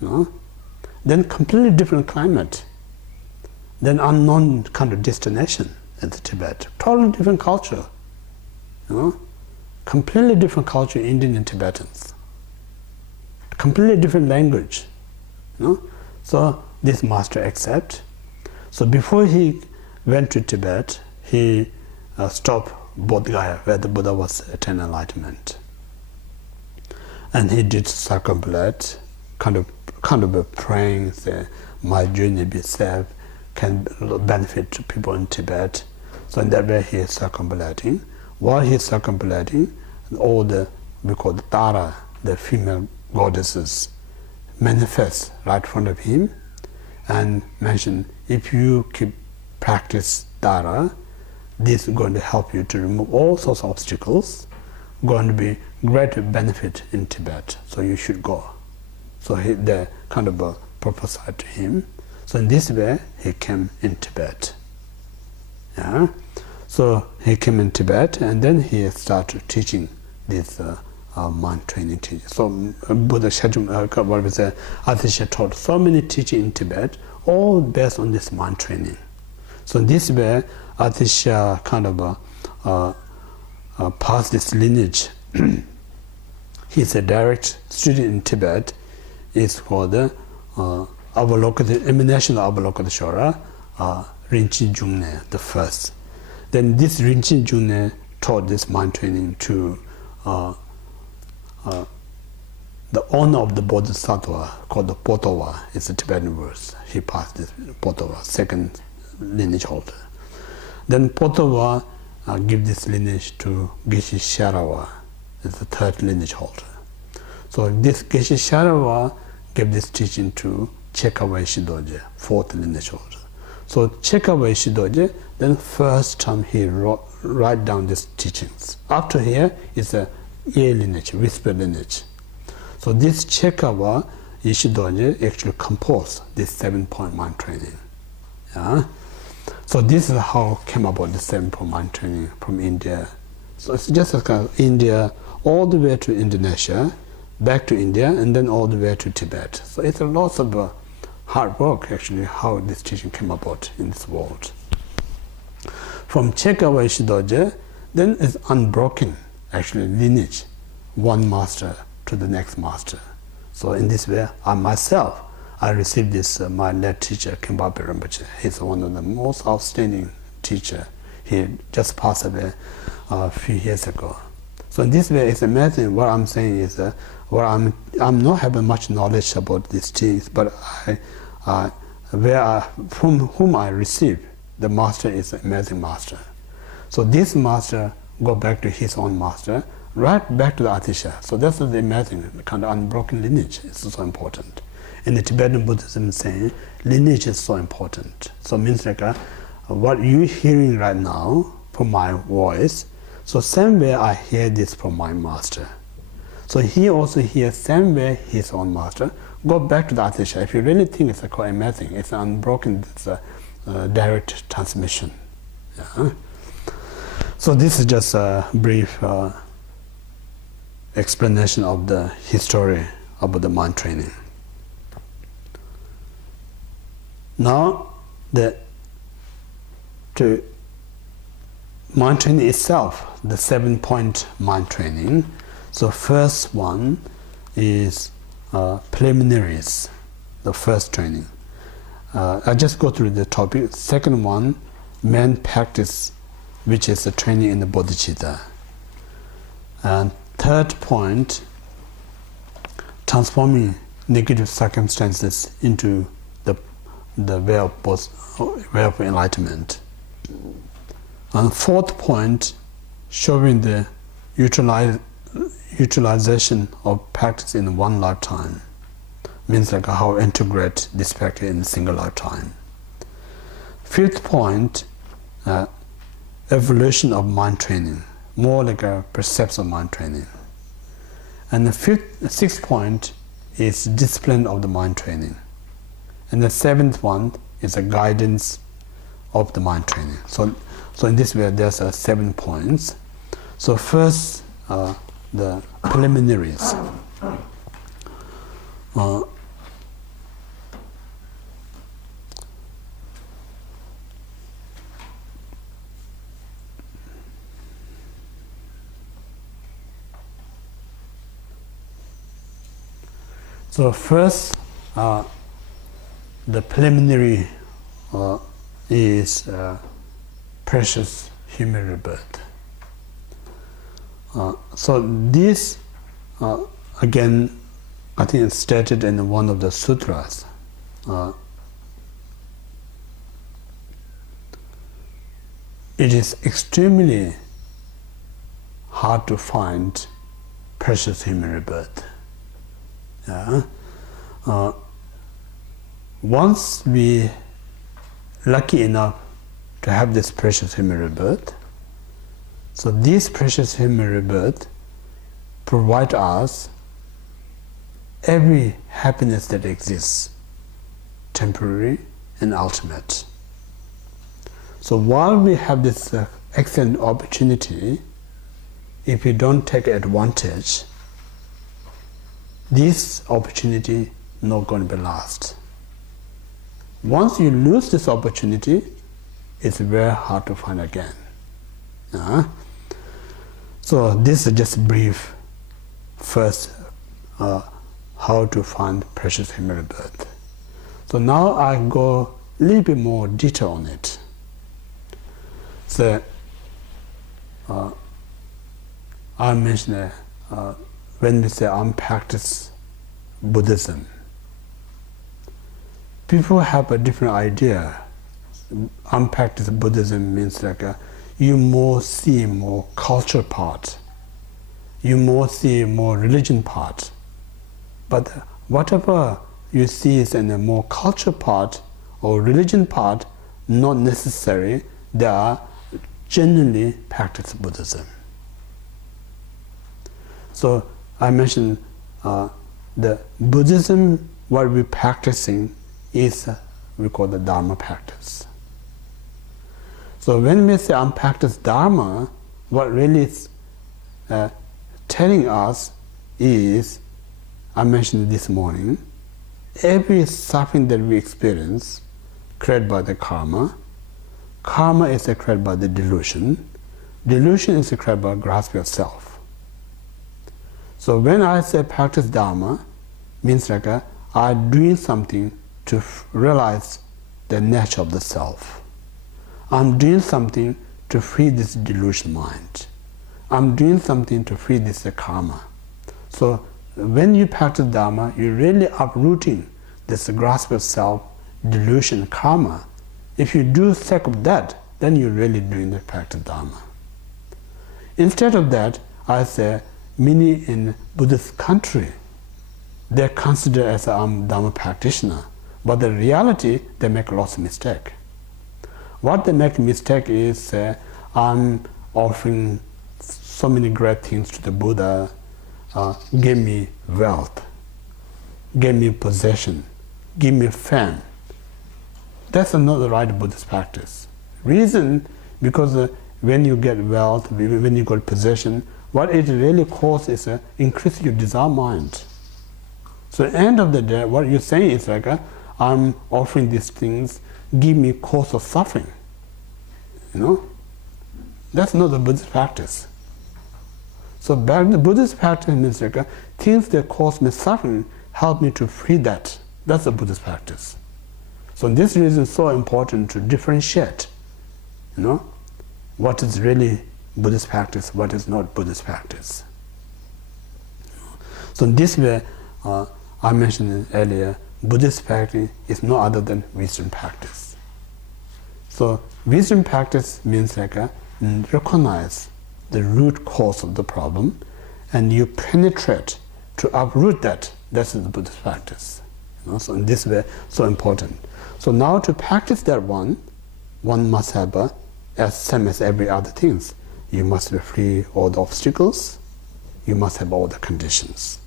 Then completely different climate. Then unknown kind of destination in Tibet. Totally different culture. Completely different culture, Indian and Tibetans. Completely different language. So this master accepted. So before he went to Tibet, he stopped Bodh Gaya, where the Buddha was attained enlightenment. And he did circumambulate, kind of praying, say, my journey be safe, can benefit to people in Tibet. So in that way he is circumambulating. While he is circumambulating, all we call the Tara, the female goddesses, manifest right in front of him and mention, if you keep practice Tara, this is going to help you to remove all sorts of obstacles, going to be great benefit in Tibet, so you should go. So they kind of prophesied to him. So in this way, he came in Tibet. So he came in Tibet, and then he started teaching this mind training teaching. So Buddha Atisha taught so many teaching in Tibet, all based on this mind training. So in this way, Atisha kind of passed this lineage. He's a direct student in Tibet. It's called emanation of Avalokiteshvara, Rinchen Jungne, the first. Then this Rinchen Jungne taught this mind training to the owner of the Bodhisattva, called the Potawa. It's a Tibetan word. He passed this Potawa, second lineage holder. Then Potawa give this lineage to Geshe Sharawa, is the third lineage holder. So this Geshe Sharawa gave this teaching to Chekawa Shidoje, fourth lineage holder. So Chekawa Shidoje, then first time he write down these teachings. After here is a ear lineage, whisper lineage. So this Chekawa Ishidoje actually composed this 7-point mind training. So this is how came about the 7-point mind training from India. So it's just like India all the way to Indonesia, back to India, and then all the way to Tibet. So it's a lot of hard work actually how this teaching came about in this world. From Chekawa Ishidoje, then it's unbroken actually lineage, one master to the next master. So in this way, I received this, my late teacher, Khenpo Rinpoche. He's one of the most outstanding teacher. He just passed away a few years ago. So in this way, it's amazing. What I'm saying is that I'm not having much knowledge about these things, but from whom I received, the master is an amazing master. So this master go back to his own master, right back to the Atisha. So that's the amazing kind of unbroken lineage. It's so important. In the Tibetan Buddhism saying, lineage is so important. So it means like what you're hearing right now from my voice, so same way I hear this from my master. So he also hears same way his own master. Go back to the Atisha. If you really think it's quite amazing, it's unbroken, it's a direct transmission. So this is just a brief explanation of the history about the mind training. Now, the mind training itself, the 7-point mind training. So first one is preliminaries, the first training. I just go through the topic. Second one, main practice, which is the training in the bodhicitta. And third point, transforming negative circumstances into the way of enlightenment. And fourth point, showing the utilization of practice in one lifetime. Means like how integrate this practice in a single lifetime. Fifth point, evolution of mind training, more like a perception of mind training. And the sixth point is discipline of the mind training. And the seventh one is a guidance of the mind training. So in this way, there's 7 points. So first, the preliminaries. So first, the preliminary is precious human rebirth. So this, again, I think it's stated in one of the sutras. It is extremely hard to find precious human rebirth. Once we lucky enough to have this precious human rebirth, so this precious human rebirth provide us every happiness that exists, temporary and ultimate. So while we have this excellent opportunity, if we don't take advantage, this opportunity not going to be lost. Once you lose this opportunity, it's very hard to find again. So this is just brief. First, how to find precious human rebirth. So now I go a little bit more detail on it. So I mentioned when we say unpracticed Buddhism, people have a different idea. Unpracticed Buddhism means like you more see more culture part, you more see more religion part. But whatever you see is in a more culture part or religion part, not necessary, they are genuinely practiced Buddhism. So I mentioned the Buddhism, what we're practicing is we call the Dharma practice. So when we say unpracticed Dharma, what really is telling us is, I mentioned this morning, every suffering that we experience created by the karma. Karma is created by the delusion. Delusion is created by grasping of self. So when I say practice Dharma, means like I'm doing something to realize the nature of the self. I'm doing something to free this delusion mind. I'm doing something to free this karma. So when you practice Dharma, you're really uprooting this grasp of self, delusion, karma. If you do sake of that, then you're really doing the practice Dharma. Instead of that, I say many in Buddhist country, they're considered as a Dharma practitioner, but the reality, they make lots of mistake. What they make mistake is I'm offering so many great things to the Buddha, give me wealth, give me possession, give me fame. That's not the right Buddhist practice. Reason, because when you get wealth, when you get possession, what it really causes is increase your desire mind. So at the end of the day, what you're saying is like, I'm offering these things, give me cause of suffering. You know? That's not the Buddhist practice. So back the Buddhist practice means like things that cause me suffering, help me to free that. That's the Buddhist practice. So this reason it's so important to differentiate, you know, what is really Buddhist practice, what is not Buddhist practice. So in this way, I mentioned earlier, Buddhist practice is no other than wisdom practice. So wisdom practice means like recognize the root cause of the problem and you penetrate to uproot that. That's the Buddhist practice. You know? So in this way, so important. So now to practice that one must have as same as every other things. You must be free all the obstacles, you must have all the conditions.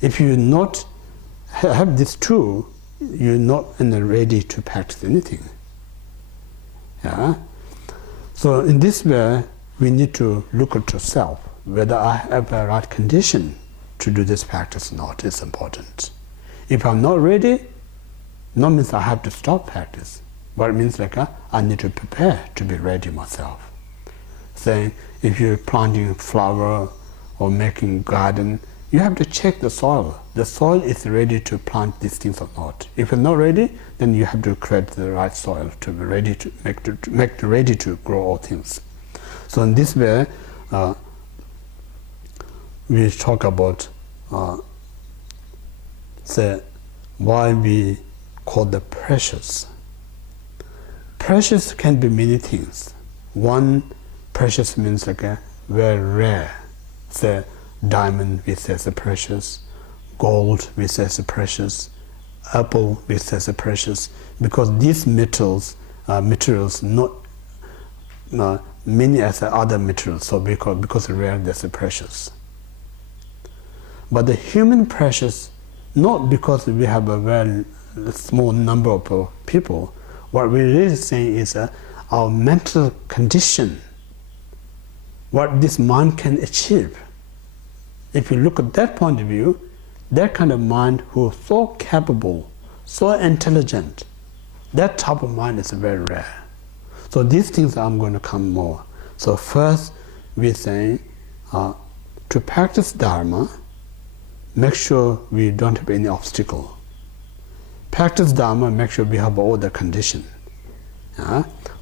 If you not have these two, you're not ready to practice anything. Yeah? So in this way, we need to look at yourself, whether I have the right condition to do this practice or not is important. If I'm not ready, not means I have to stop practice, but it means like I need to prepare to be ready myself. Saying if you're planting flower or making garden, you have to check the soil. The soil is ready to plant these things or not. If it's not ready, then you have to create the right soil to be ready to make ready to grow all things. So in this way, we talk about say why we call the precious. Precious can be many things. One, precious means like a very rare. Say diamond, we say is precious. Gold, we say is precious. Apple, we say is precious. Because these metals, materials, not many as other materials. So because rare, they're precious. But the human precious, not because we have a very small number of people. What we're really saying is our mental condition, what this mind can achieve. If you look at that point of view, that kind of mind who is so capable, so intelligent, that type of mind is very rare. So these things I'm going to come more. So first, we're saying to practice Dharma, make sure we don't have any obstacle. Practice Dharma, make sure we have all the condition.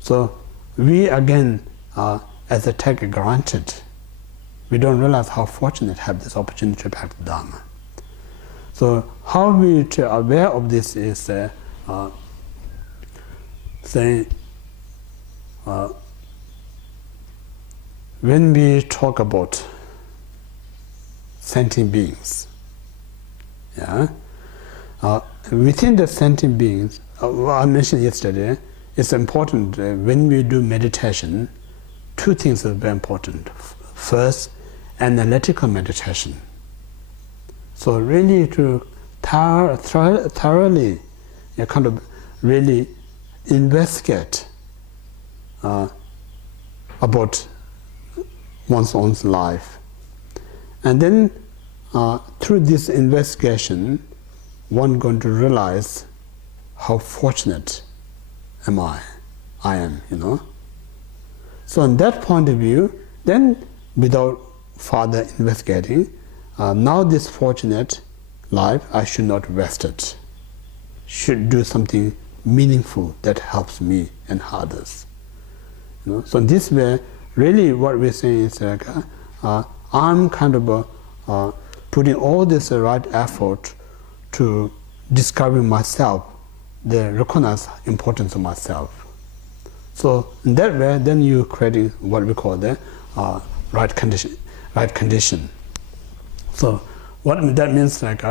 So we again, as a take it granted, we don't realize how fortunate to have this opportunity to practice Dharma. So how we are aware of this is saying when we talk about sentient beings, within the sentient beings, I mentioned yesterday, it's important when we do meditation, two things are very important. First, analytical meditation. So really to thoroughly kind of really investigate about one's own life. And then through this investigation, one going to realize how fortunate I am, So in that point of view, then without further investigating, now this fortunate life, I should not waste it. Should do something meaningful that helps me and others. So in this way, really what we're saying is like, I'm kind of putting all this right effort to discovering myself, the recognize importance of myself. So in that way, then you're creating what we call the right condition. So what that means, like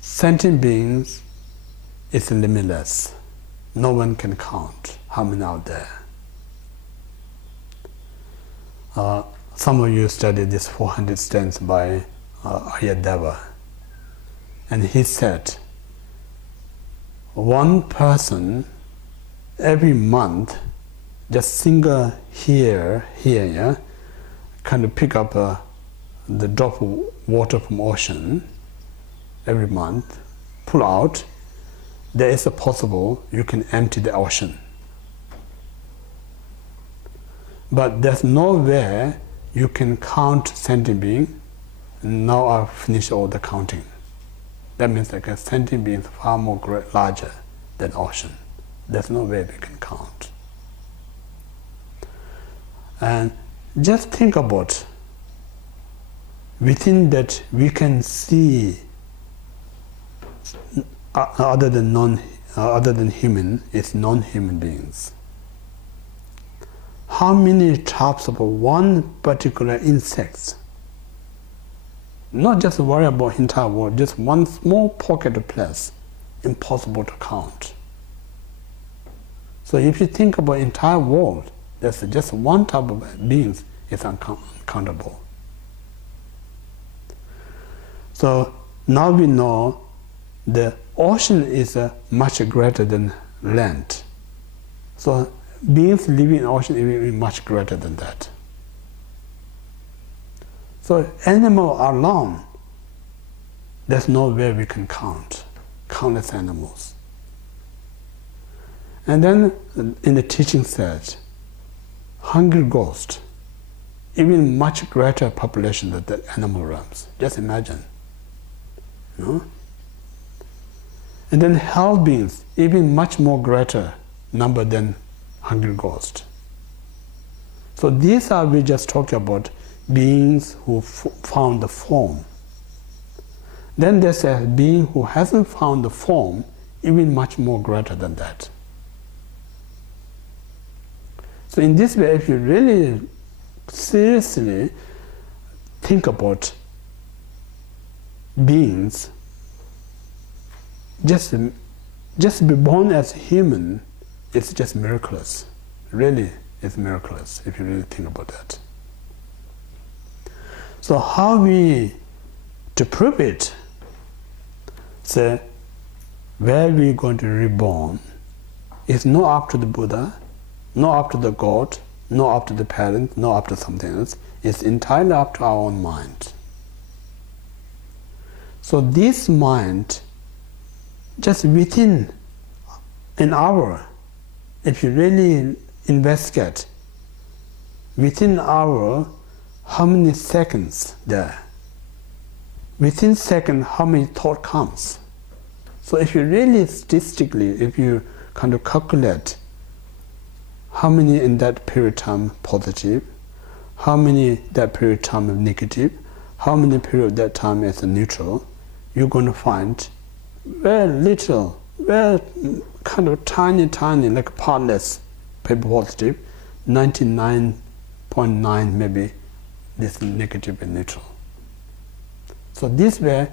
sentient beings is limitless. No one can count how many out there. Some of you studied this 400 stanzas by Aryadeva, and he said, one person every month, just single here, kind of pick up the drop of water from ocean every month, pull out, there is a possible you can empty the ocean. But there's no way you can count sentient being. Now I've finished all the counting. That means like a sentient being is far more larger than ocean. There's no way we can count. And just think about within that we can see other than human is non-human beings. How many types of one particular insects? Not just worry about entire world, just one small pocket of place, impossible to count. So if you think about entire world, there's just one type of beings, is uncountable. So now we know the ocean is much greater than land. So beings living in the ocean is much greater than that. So animals alone, there's no way we can count countless animals. And then in the teaching said, hungry ghost, even much greater population than the animal realms. Just imagine. No? And then hell beings, even much more greater number than hungry ghost. So these are, we just talked about beings who found the form. Then there's a being who hasn't found the form, even much more greater than that. So in this way, if you really seriously think about beings, just be born as human, it's just miraculous. Really, it's miraculous if you really think about that. So how to prove it? So where we're going to reborn is not up to the Buddha, not up to the God, not up to the parent, not up to something else. It's entirely up to our own mind. So this mind, just within an hour, if you really investigate, within an hour, how many seconds there? Within second, how many thought comes? So if you really statistically, if you kind of calculate how many in that period of time positive, how many that period of time negative, how many period of that time is neutral, you're going to find very little, very kind of tiny, like partless paper positive, 99.9 maybe this negative and neutral. So this way,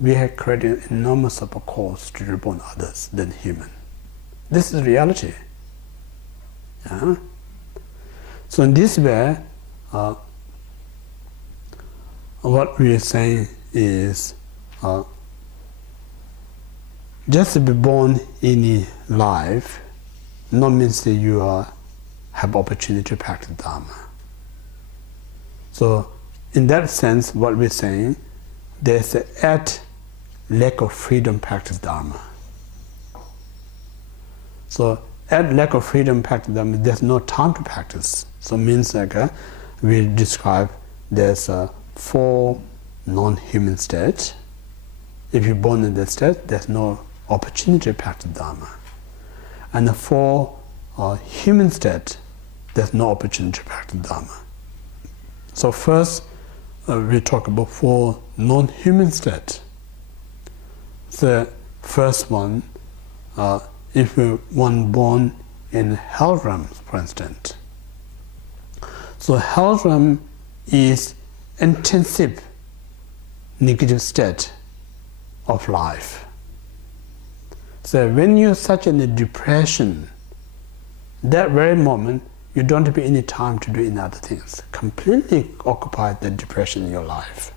we have created enormous of a cause to reborn others than human. This is reality. Yeah? So in this way, what we are saying is, just to be born in life, not means that you have opportunity to practice Dharma. So in that sense, what we're saying, there's a lack of freedom practice Dharma. So at lack of freedom practice Dharma, there's no time to practice. So it means like we describe there's 4 non-human states. If you're born in that state, there's no opportunity to practice Dharma. And the 4 human states, there's no opportunity to practice Dharma. So first, we talk about 4 non-human states. The first one, if one born in hell realms, for instance. So hell realm is intensive negative state of life. So when you're such in a depression, that very moment, you don't have any time to do any other things. Completely occupy the depression in your life.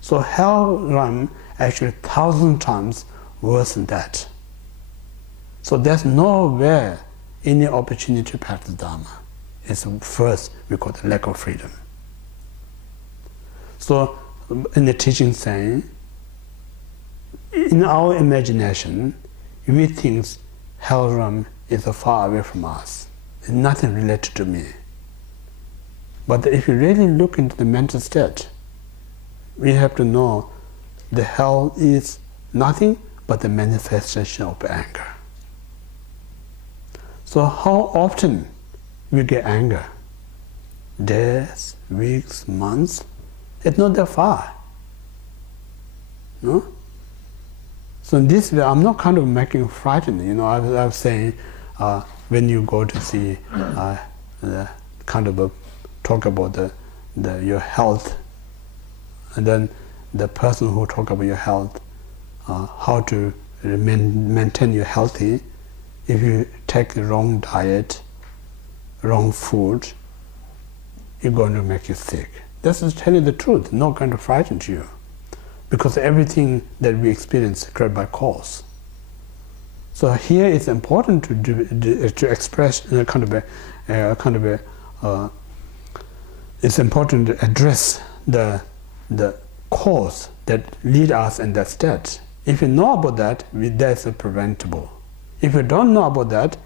So hell realm actually 1,000 times worse than that. So there's nowhere any opportunity to practice Dharma. It's first we call it lack of freedom. So in the teaching saying, in our imagination, we think hell realm is far away from us. It's nothing related to me. But if you really look into the mental state, we have to know the hell is nothing but the manifestation of anger. So how often we get anger? Days, weeks, months? It's not that far. No? So in this way, I'm not kind of making frightened. You know, I was saying, when you go to see kind of talk about your health, and then the person who talk about your health, how to maintain you healthy. If you take the wrong diet, wrong food, it's going to make you sick. This is telling the truth, not going to frighten you. Because everything that we experience is created by cause. So here it's important to express it's important to address the cause that lead us in that state. If you know about that, that's preventable. If you don't know about that,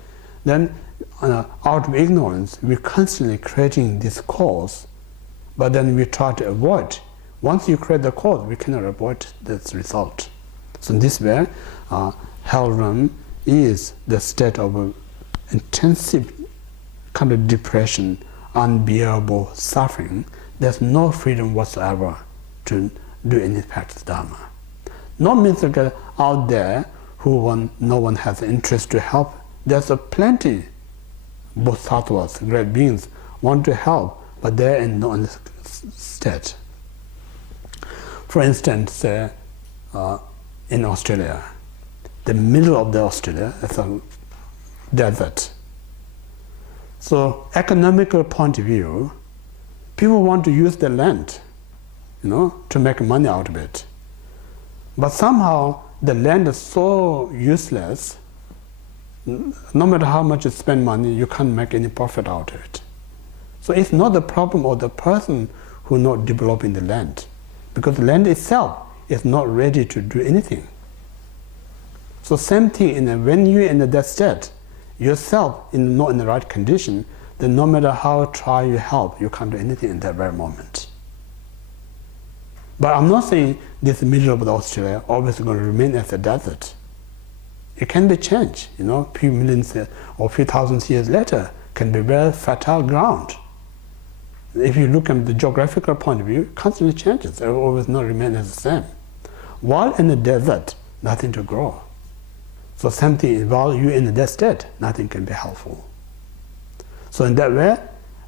then out of ignorance, we're constantly creating this cause, but then we try to avoid. Once you create the cause, we cannot avoid this result. So in this way, hell realm is the state of intensive kind of depression, unbearable suffering. There's no freedom whatsoever to do any practice Dharma. No means out there who no one has interest to help. There's plenty bodhisattvas, great beings, want to help, but they're in no state. For instance, in Australia, the middle of Australia is a desert. So, economical point of view, people want to use the land, to make money out of it. But somehow the land is so useless. No matter how much you spend money, you can't make any profit out of it. So it's not the problem of the person who not developing the land, because the land itself is not ready to do anything. So same thing, when you're in that state, yourself not in the right condition, then no matter how try you help, you can't do anything in that very moment. But I'm not saying this middle of Australia always going to remain as a desert. It can be changed, few millions or few thousands years later, can be very fertile ground. If you look at the geographical point of view, it constantly changes. It will always not remain as the same. While in the desert, nothing to grow. So same thing, while you're in that state, nothing can be helpful. So in that way,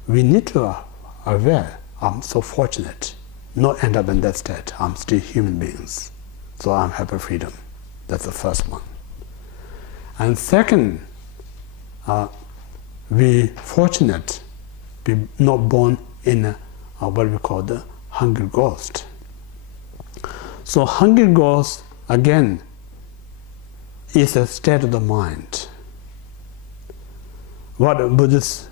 we need to be aware, I'm so fortunate, not end up in that state. I'm still human beings. So I'm happy freedom. That's the first one. And second, we fortunate be not born in what we call the hungry ghost. So hungry ghost, again, is a state of the mind. What the Buddhists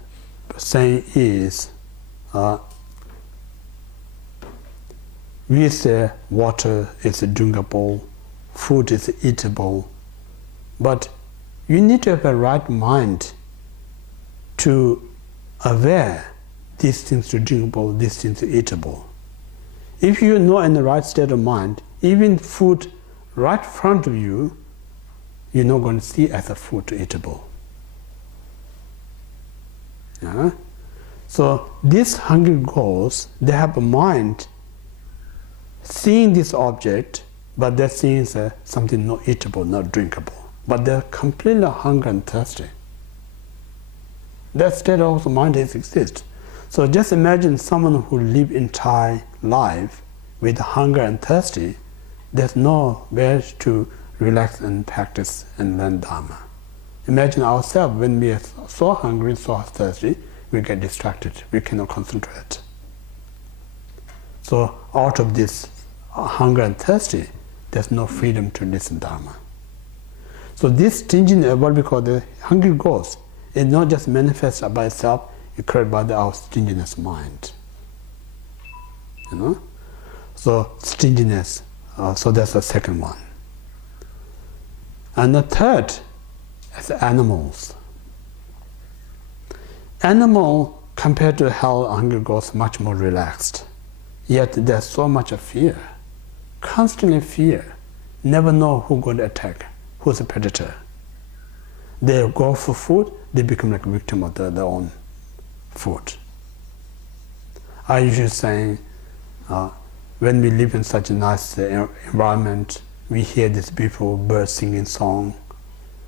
saying is, we say water is drinkable, food is eatable, but you need to have a right mind to aware these things are drinkable, these things are eatable. If you're not in the right state of mind, even food right in front of you, you're not going to see as a food eatable. Yeah? So these hungry ghosts, they have a mind seeing this object, but they're seeing something not eatable, not drinkable. But they're completely hungry and thirsty. That state of the mind exists. So just imagine someone who lives entire life with hunger and thirsty, there's nowhere to relax and practice and learn Dharma. Imagine ourselves when we are so hungry, so thirsty, we get distracted, we cannot concentrate. So out of this hunger and thirsty, there's no freedom to listen Dharma. So this stinginess, what we call the hungry ghost, is not just manifested by itself, it's created by our stinginess mind. So stinginess, so that's the second one. And the third is animals. Animal, compared to hell, hungry ghost, much more relaxed. Yet there's so much of fear, constantly fear. Never know who's going to attack, who's a predator. They go for food, they become like a victim of their own food. I usually say, when we live in such a nice environment, we hear these beautiful birds singing song.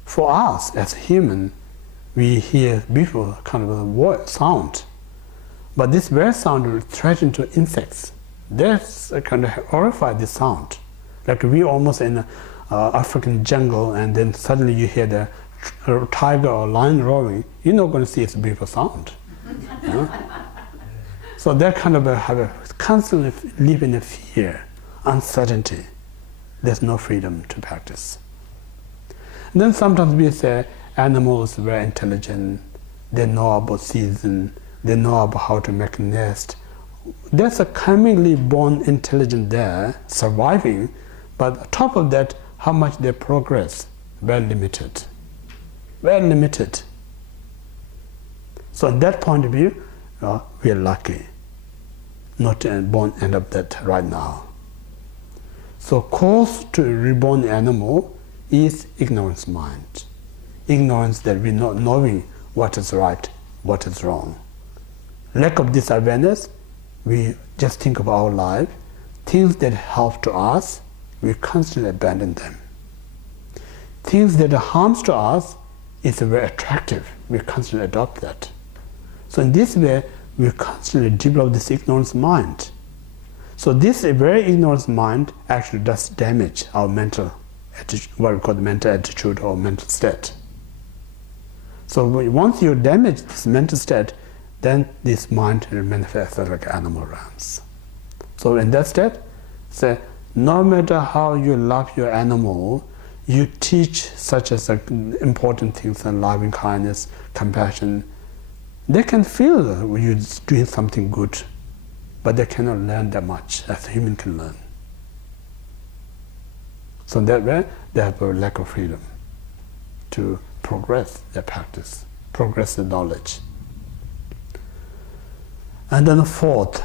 For us, as human, we hear beautiful kind of a sound. But this very sound will threaten to insects. That's kind of horrified this sound. Like we almost in an African jungle, and then suddenly you hear the tiger or lion roaring. You're not going to see it's a beautiful sound. So So that kind of constantly live in a fear, uncertainty. There's no freedom to practice. And then sometimes we say animals are very intelligent, they know about season, they know about how to make a nest. There's a cunningly born intelligence there, surviving, but on top of that, how much they progress, very limited. Very limited. So at that point of view, we are lucky not to born end up that right now. So cause to reborn animal is ignorance mind. Ignorance that we're not knowing what is right, what is wrong. Lack of this awareness, we just think of our life, things that help to us, we constantly abandon them. Things that are harms to us is very attractive, we constantly adopt that. So in this way, we constantly develop this ignorance mind. So this very ignorance mind actually does damage our mental attitude, what we call the mental attitude or mental state. So once you damage this mental state, then this mind will manifest like animal realms. So in that state, say, no matter how you love your animal, you teach such as important things like loving kindness, compassion, they can feel you're doing something good, but they cannot learn that much as a human can learn. So that way, they have a lack of freedom to progress their practice, progress the knowledge. And then fourth,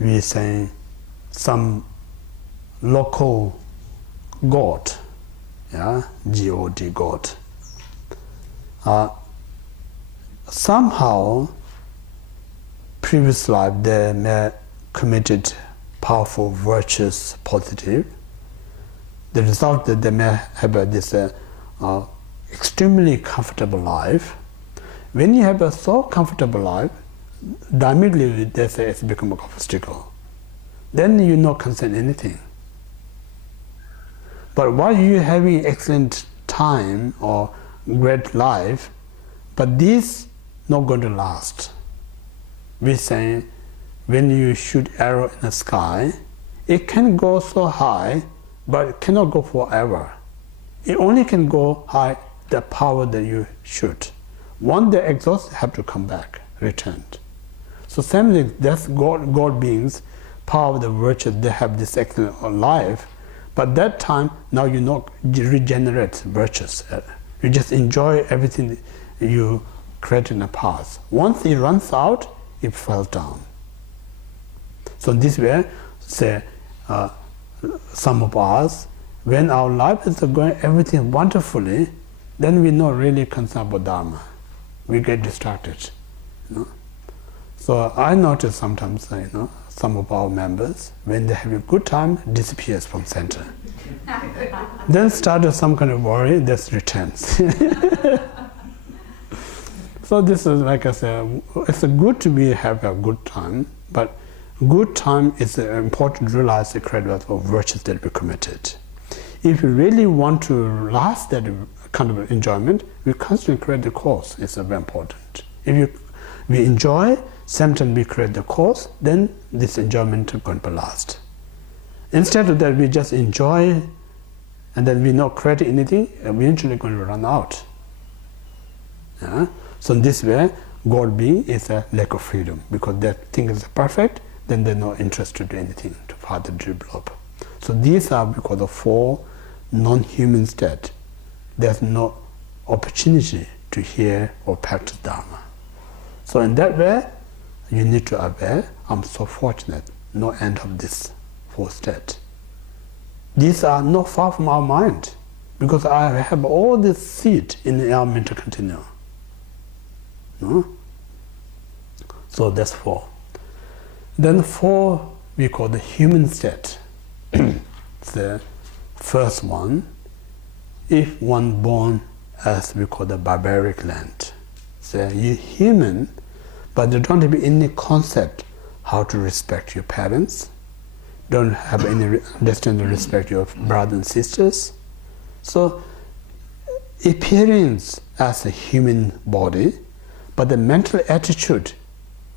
we say some local God, yeah, G-O-D, God. Somehow, previous life, they may committed powerful, virtuous, positive. The result that they may have this extremely comfortable life. When you have a so comfortable life, immediately they say it's become an obstacle. Then you're not concerned anything. But while you're having excellent time or great life, but this not going to last. We're saying when you shoot arrow in the sky, it can go so high, but it cannot go forever. It only can go high the power that you shoot. Once they exhaust, have to come back, returned. So same thing, that's God beings, power of the virtue, they have this excellent life, but that time, now you not regenerate virtues. You just enjoy everything you create in the past. Once it runs out, it falls down. So this way, say, some of us, when our life is going everything wonderfully, then we're not really concerned about Dharma. We get distracted. You know? So I notice sometimes, some of our members, when they have a good time, disappears from center. Then started some kind of worry, this returns. So this is, like I said, it's good to have a good time, but good time is important to realize the credit of virtues that we committed. If you really want to last that kind of enjoyment, we constantly create the cause. It's very important. If we enjoy, same time we create the cause, then this enjoyment is going to last. Instead of that, we just enjoy and then we not create anything, eventually going to run out. Yeah? So in this way, God being is a lack of freedom, because that thing is perfect, then they're not interested in anything to further develop. So these are because of four non-human states. There's no opportunity to hear or practice Dharma. So in that way, you need to aware, I'm so fortunate, no end of this four state. These are not far from our mind, because I have all this seed in our mental continuum. No? So that's four. Then four we call the human state. The first one, if one born as we call the barbaric land. So you're human, but you don't have any concept how to respect your parents, don't have any understanding to respect your brothers and sisters. So appearance as a human body, but the mental attitude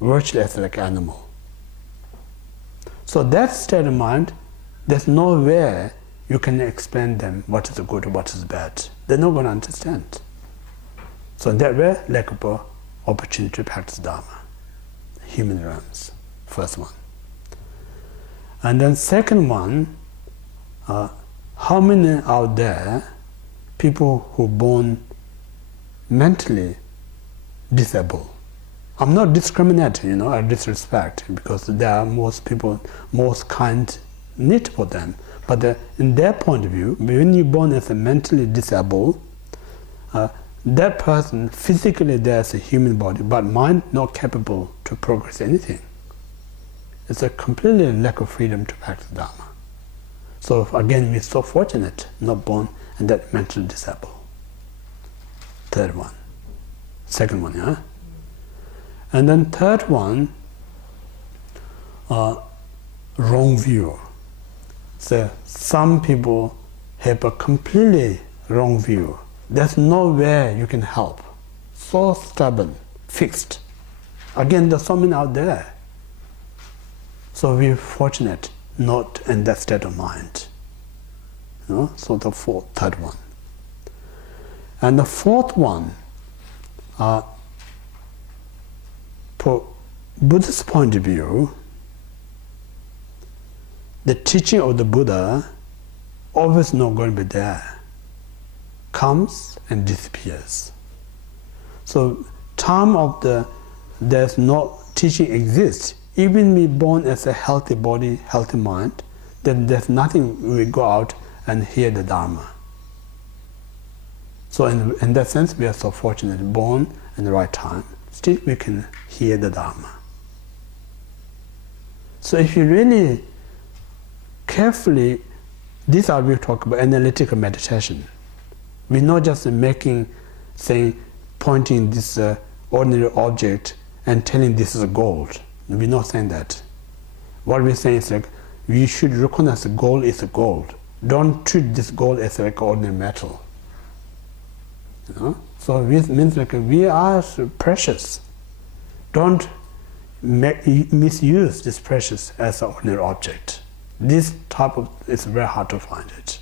virtually as like animal. So that state of mind, there's nowhere you can explain them what is good, what is bad. They're not going to understand. So in that way, lack of opportunity to practice Dharma. Human realms, first one. And then second one, how many out there, people who born mentally disabled? I'm not discriminating, or disrespect, because there are most people, most kind need for them. But in their point of view, when you're born as a mentally disabled, that person physically there's a human body, but mind not capable to progress anything. It's a completely lack of freedom to practice Dharma. So again, we're so fortunate not born and that mentally disabled. Third one. Second one, yeah? And then third one, wrong view. So some people have a completely wrong view. There's nowhere you can help. So stubborn, fixed. Again, there's so many out there. So we're fortunate not in that state of mind. So the third one. And the fourth one, for Buddhist point of view, the teaching of the Buddha always not going to be there. Comes and disappears. So time of there's no teaching exists. Even we born as a healthy body, healthy mind, then there's nothing we go out and hear the Dharma. So in that sense, we are so fortunate, born in the right time. Still we can hear the Dharma. So if you really carefully, these are we talk about analytical meditation. We're not just pointing this ordinary object and telling this is gold. We're not saying that. What we're saying is like, we should recognize the gold is a gold. Don't treat this gold as like ordinary metal. So it means like we are precious. Don't misuse this precious as an ordinary object. This type of, it's very hard to find it.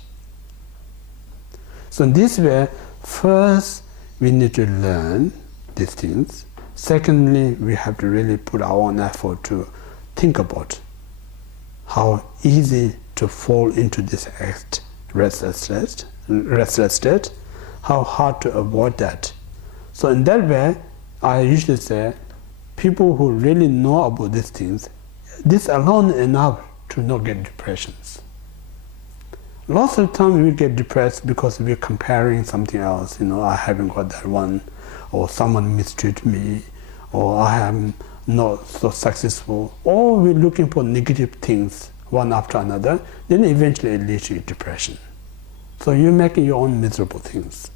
So in this way, first we need to learn these things. Secondly, we have to really put our own effort to think about how easy to fall into this restless state, how hard to avoid that. So in that way, I usually say, people who really know about these things, this alone enough to not get depressions. Lots of times we get depressed because we're comparing something else. I haven't got that one, or someone mistreated me, or I am not so successful, or we're looking for negative things one after another, then eventually it leads to depression. So you're making your own miserable things,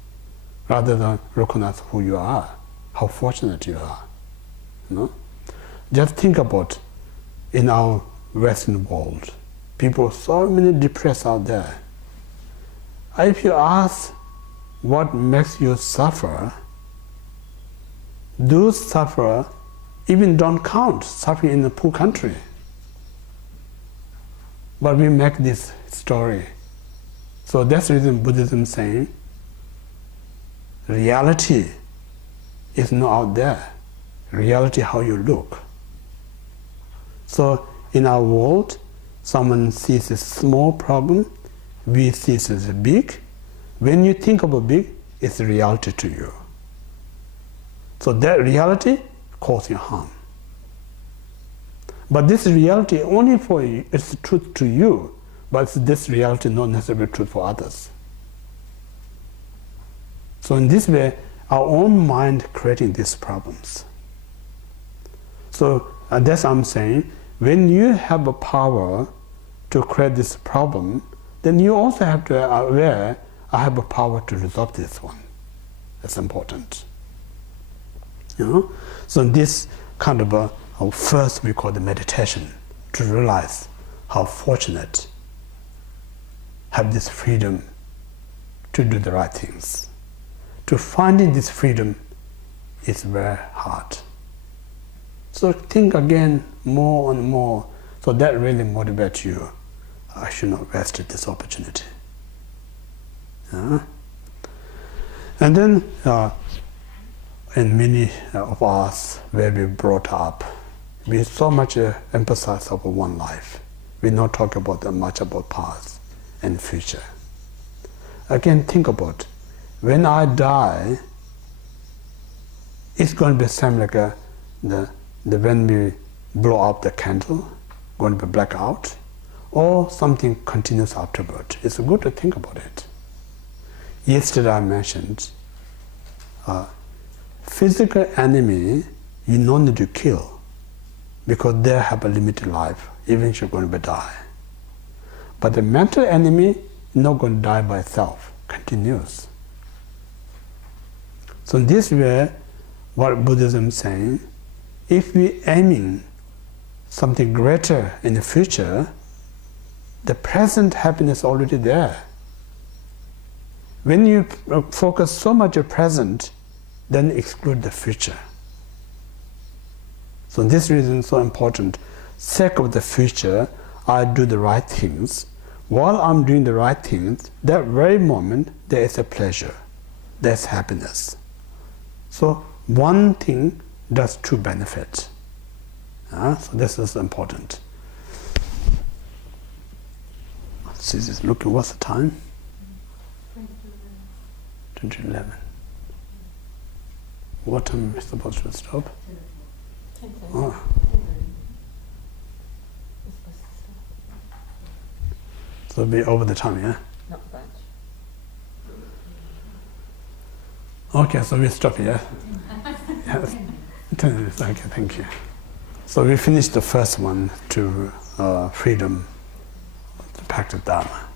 rather than recognize who you are, how fortunate you are. Just think about in our Western world, people, so many depressed out there. If you ask what makes you suffer, those sufferers even don't count suffering in a poor country. But we make this story. So that's the reason Buddhism saying reality is not out there. Reality how you look. So in our world, someone sees a small problem, we see it as big. When you think about big, it's a reality to you. So that reality causes you harm. But this reality only for you, it's the truth to you, but this reality not necessarily true for others. So in this way, our own mind creating these problems. So that's what I'm saying, when you have a power to create this problem, then you also have to be aware, I have a power to resolve this one. That's important. So this kind of first we call the meditation, to realize how fortunate have this freedom to do the right things. To finding this freedom is very hard. So think again more and more. So that really motivates you. I should not waste this opportunity. And then in many of us, where we brought up, we so much emphasize over one life. We not talk about much about past and future. Again, think about, when I die, it's going to be the same like when we blow up the candle, going to be blackout, or something continues afterward. It's good to think about it. Yesterday I mentioned, physical enemy you don't need to kill because they have a limited life, eventually going to die. But the mental enemy is not going to die by itself, continues. So in this way, what Buddhism is saying, if we aiming something greater in the future, the present happiness is already there. When you focus so much on present, then exclude the future. So this reason is so important. Sake of the future, I do the right things. While I'm doing the right things, that very moment there is a pleasure, there's happiness. So one thing does two benefits. So this is important. See, just looking, what's the time? 2011. What time am I supposed to stop? 10:30. Oh. So it'll be over the time, yeah? Not much. Okay, so we stop here. Yes. 10 minutes, okay, thank you. So we finished the first one to freedom, to practice Dharma.